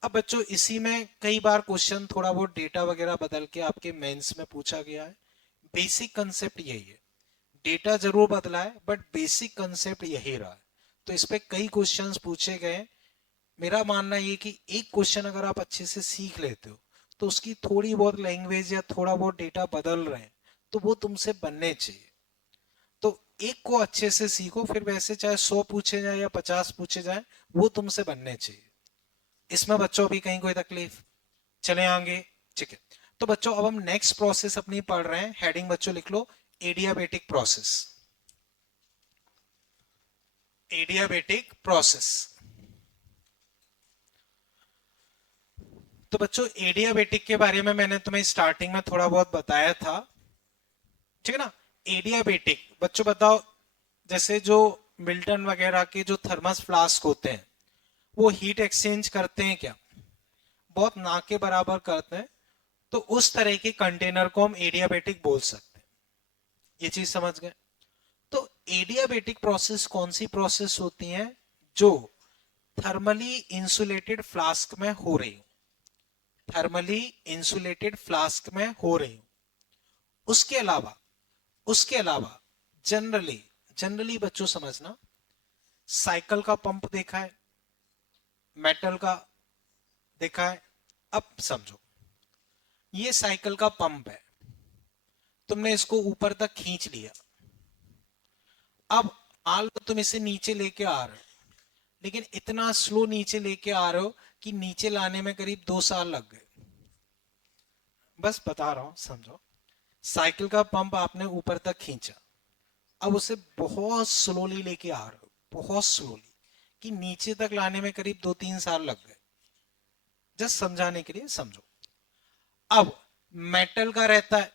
अब बच्चों इसी में कई बार क्वेश्चन थोड़ा बहुत डेटा वगैरह बदल के आपके मेंस में पूछा गया है। बेसिक कंसेप्ट यही है, डेटा जरूर बदला है बट बेसिक कंसेप्ट यही रहा है। तो इस पे कई क्वेश्चंस पूछे गए। मेरा मानना ये कि एक क्वेश्चन अगर आप अच्छे से सीख लेते हो तो उसकी थोड़ी बहुत लैंग्वेज या थोड़ा बहुत डेटा बदल रहे हैं तो वो तुमसे बनने चाहिए। तो एक को अच्छे से सीखो, फिर वैसे चाहे 100 पूछे जाए या 50 पूछे जाए वो तुमसे बनने चाहिए। इसमें बच्चों भी कहीं कोई तकलीफ? चले आगे, ठीक है। तो बच्चों अब हम नेक्स्ट प्रोसेस अपनी पढ़ रहे हैं। हेडिंग बच्चों लिख लो, एडियाबेटिक प्रोसेस। Adiabatic process. तो बच्चों एडियाबेटिक के बारे में मैंने तुम्हें स्टार्टिंग में थोड़ा बहुत बताया था, ठीक है ना। एडियाबेटिक बच्चों बताओ, जैसे जो मिल्टन वगैरह के जो थर्मस फ्लास्क होते हैं वो हीट एक्सचेंज करते हैं क्या? बहुत ना के बराबर करते हैं। तो उस तरह के कंटेनर को हम एडियाबेटिक बोल सकते हैं। ये चीज समझ गए? तो एडियाबेटिक प्रोसेस कौन सी प्रोसेस होती है? जो थर्मली इंसुलेटेड फ्लास्क में हो रही हो, थर्मली इंसुलेटेड फ्लास्क में हो रही हो। उसके अलावा जनरली जनरली बच्चों समझना, साइकिल का पंप देखा है, मेटल का देखा है। अब समझो, ये साइकिल का पंप है, तुमने इसको ऊपर तक खींच लिया। अब मान लो तुम इसे नीचे लेके आ रहे हो, लेकिन इतना स्लो नीचे लेके आ रहे हो कि नीचे लाने में करीब 2 साल लग गए। बस बता रहा हूं, समझो। साइकिल का पंप आपने ऊपर तक खींचा, अब उसे बहुत स्लोली लेके आ रहे हो, बहुत स्लोली, कि नीचे तक लाने में करीब 2-3 साल लग गए। जस्ट समझाने के लिए समझो। अब मेटल का रहता है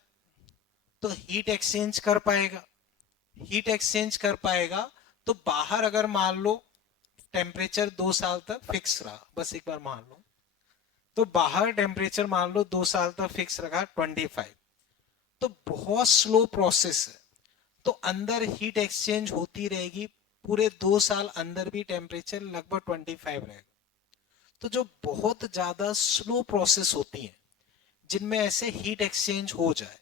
तो हीट एक्सचेंज कर पाएगा, हीट एक्सचेंज कर पाएगा। तो बाहर अगर मान लो टेम्परेचर 2 साल तक फिक्स रहा, बस एक बार मान लो, तो बाहर टेम्परेचर मान लो 2 साल तक फिक्स रखा 25, तो बहुत स्लो प्रोसेस है। तो अंदर हीट एक्सचेंज होती रहेगी, पूरे 2 साल अंदर भी टेम्परेचर लगभग 25 रहेगा। तो जो बहुत ज्यादा स्लो प्रोसेस होती है जिनमें ऐसे हीट एक्सचेंज हो जाए,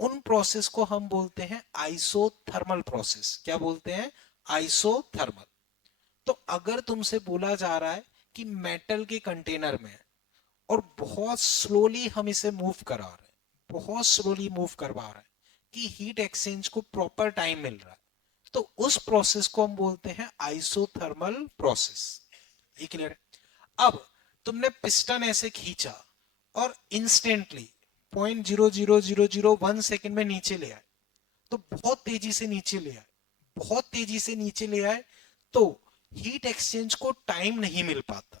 उन प्रोसेस को हम बोलते हैं आइसोथर्मल प्रोसेस। क्या बोलते हैं? आइसोथर्मल। तो अगर तुमसे बोला जा रहा है कि मेटल के कंटेनर में है और बहुत स्लोली हम इसे मूव करा रहे हैं, बहुत स्लोली मूव करवा रहे हैं कि हीट एक्सचेंज को प्रॉपर टाइम मिल रहा है, तो उस प्रोसेस को हम बोलते हैं आइसोथर्मल प्रोसेस। ये क्लियर है? अब तुमने पिस्टन ऐसे खींचा और इंस्टेंटली 0.00001 सेकेंड में नीचे ले आए, तो बहुत तेजी से नीचे ले आए, बहुत तेजी से नीचे ले आए, तो हीट एक्सचेंज को टाइम नहीं मिल पाता,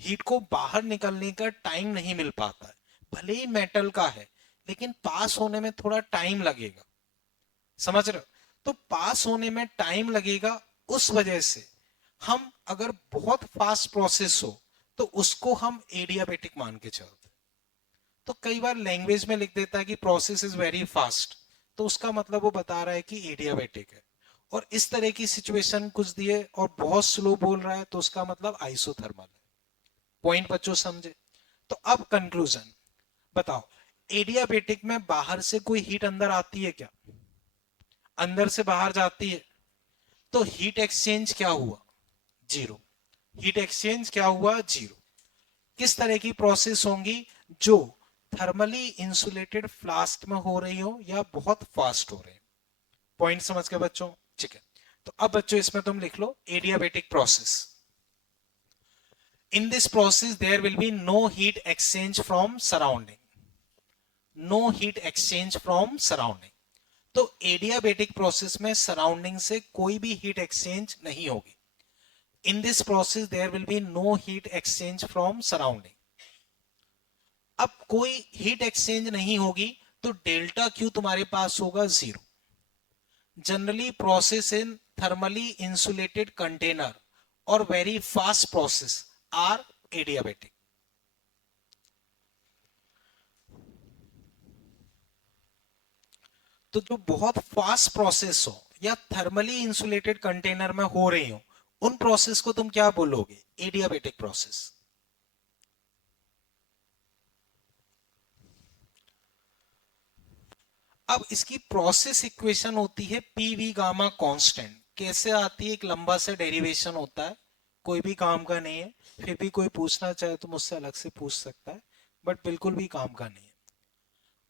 हीट को बाहर निकलने का टाइम नहीं मिल पाता है। भले ही मेटल का है लेकिन पास होने में थोड़ा टाइम लगेगा। समझ रहे हो? तो पास होने में टाइम लगेगा, उस वजह से हम अगर बहुत फास्ट प्रोसेस हो तो उसको हम एडियाबेटिक मान के चलते। तो कई बार लैंग्वेज में लिख देता है कि प्रोसेस इज वेरी फास्ट, तो उसका मतलब वो बता रहा है कि एडियाबेटिक है। और इस तरह की सिचुएशन कुछ दिए और बहुत स्लो बोल रहा है तो उसका मतलब आइसोथर्मल है। पॉइंट बच्चों समझे? तो अब कंक्लूजन बताओ, एडियाबेटिक में बाहर से कोई हीट अंदर आती है क्या? अंदर से बाहर जाती है, तो हीट एक्सचेंज क्या हुआ? जीरो। हीट एक्सचेंज क्या हुआ? जीरो। किस तरह की प्रोसेस होंगी? जो थर्मली इंसुलेटेड फ्लास्क में हो रही हो या बहुत फास्ट हो रही हो। पॉइंट समझ गए बच्चों? ठीक है। तो अब बच्चों इसमें तुम लिख लो adiabatic process. In this process there will be no heat exchange from surrounding, no heat exchange from surrounding। तो एडियाबेटिक प्रोसेस में सराउंडिंग से कोई भी हीट एक्सचेंज नहीं होगी। In this process there will be no heat exchange from surrounding. अब कोई heat exchange नहीं होगी तो डेल्टा क्यू तुम्हारे पास होगा 0. Generally process in thermally insulated container और very fast process are adiabatic. तो जो बहुत फास्ट प्रोसेस हो या थर्मली इंसुलेटेड कंटेनर में हो रही हो, उन प्रोसेस को तुम क्या बोलोगे? Adiabatic process. अब इसकी प्रोसेस इक्वेशन होती है पीवी गामा कांस्टेंट. कैसे आती है? एक लंबा सा डेरिवेशन होता है, कोई भी काम का नहीं है. फिर भी कोई पूछना चाहे तो मुझसे अलग से पूछ सकता है, बट बिल्कुल भी काम का नहीं है.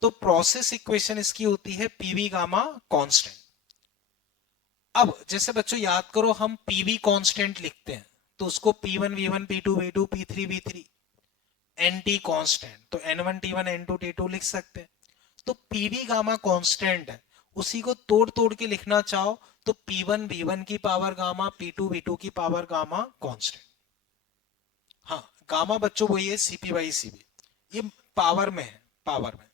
तो प्रोसेस इक्वेशन इसकी होती है पीवी गामा कांस्टेंट. अब जैसे बच्चों याद करो, हम पीवी कांस्टेंट लिखते हैं तो उसको P1 V1 P2 V2 P3 V3 NT constant, तो N1 T1 N2 T2 लिख सकते हैं. तो पीवी गामा कांस्टेंट है, उसी को तोड़ तोड़ के लिखना चाहो तो P1 V1 की पावर गामा, P2 V2 की पावर गामा कांस्टेंट. हाँ, गामा बच्चों वही है CP/CV, ये पावर में है, पावर में.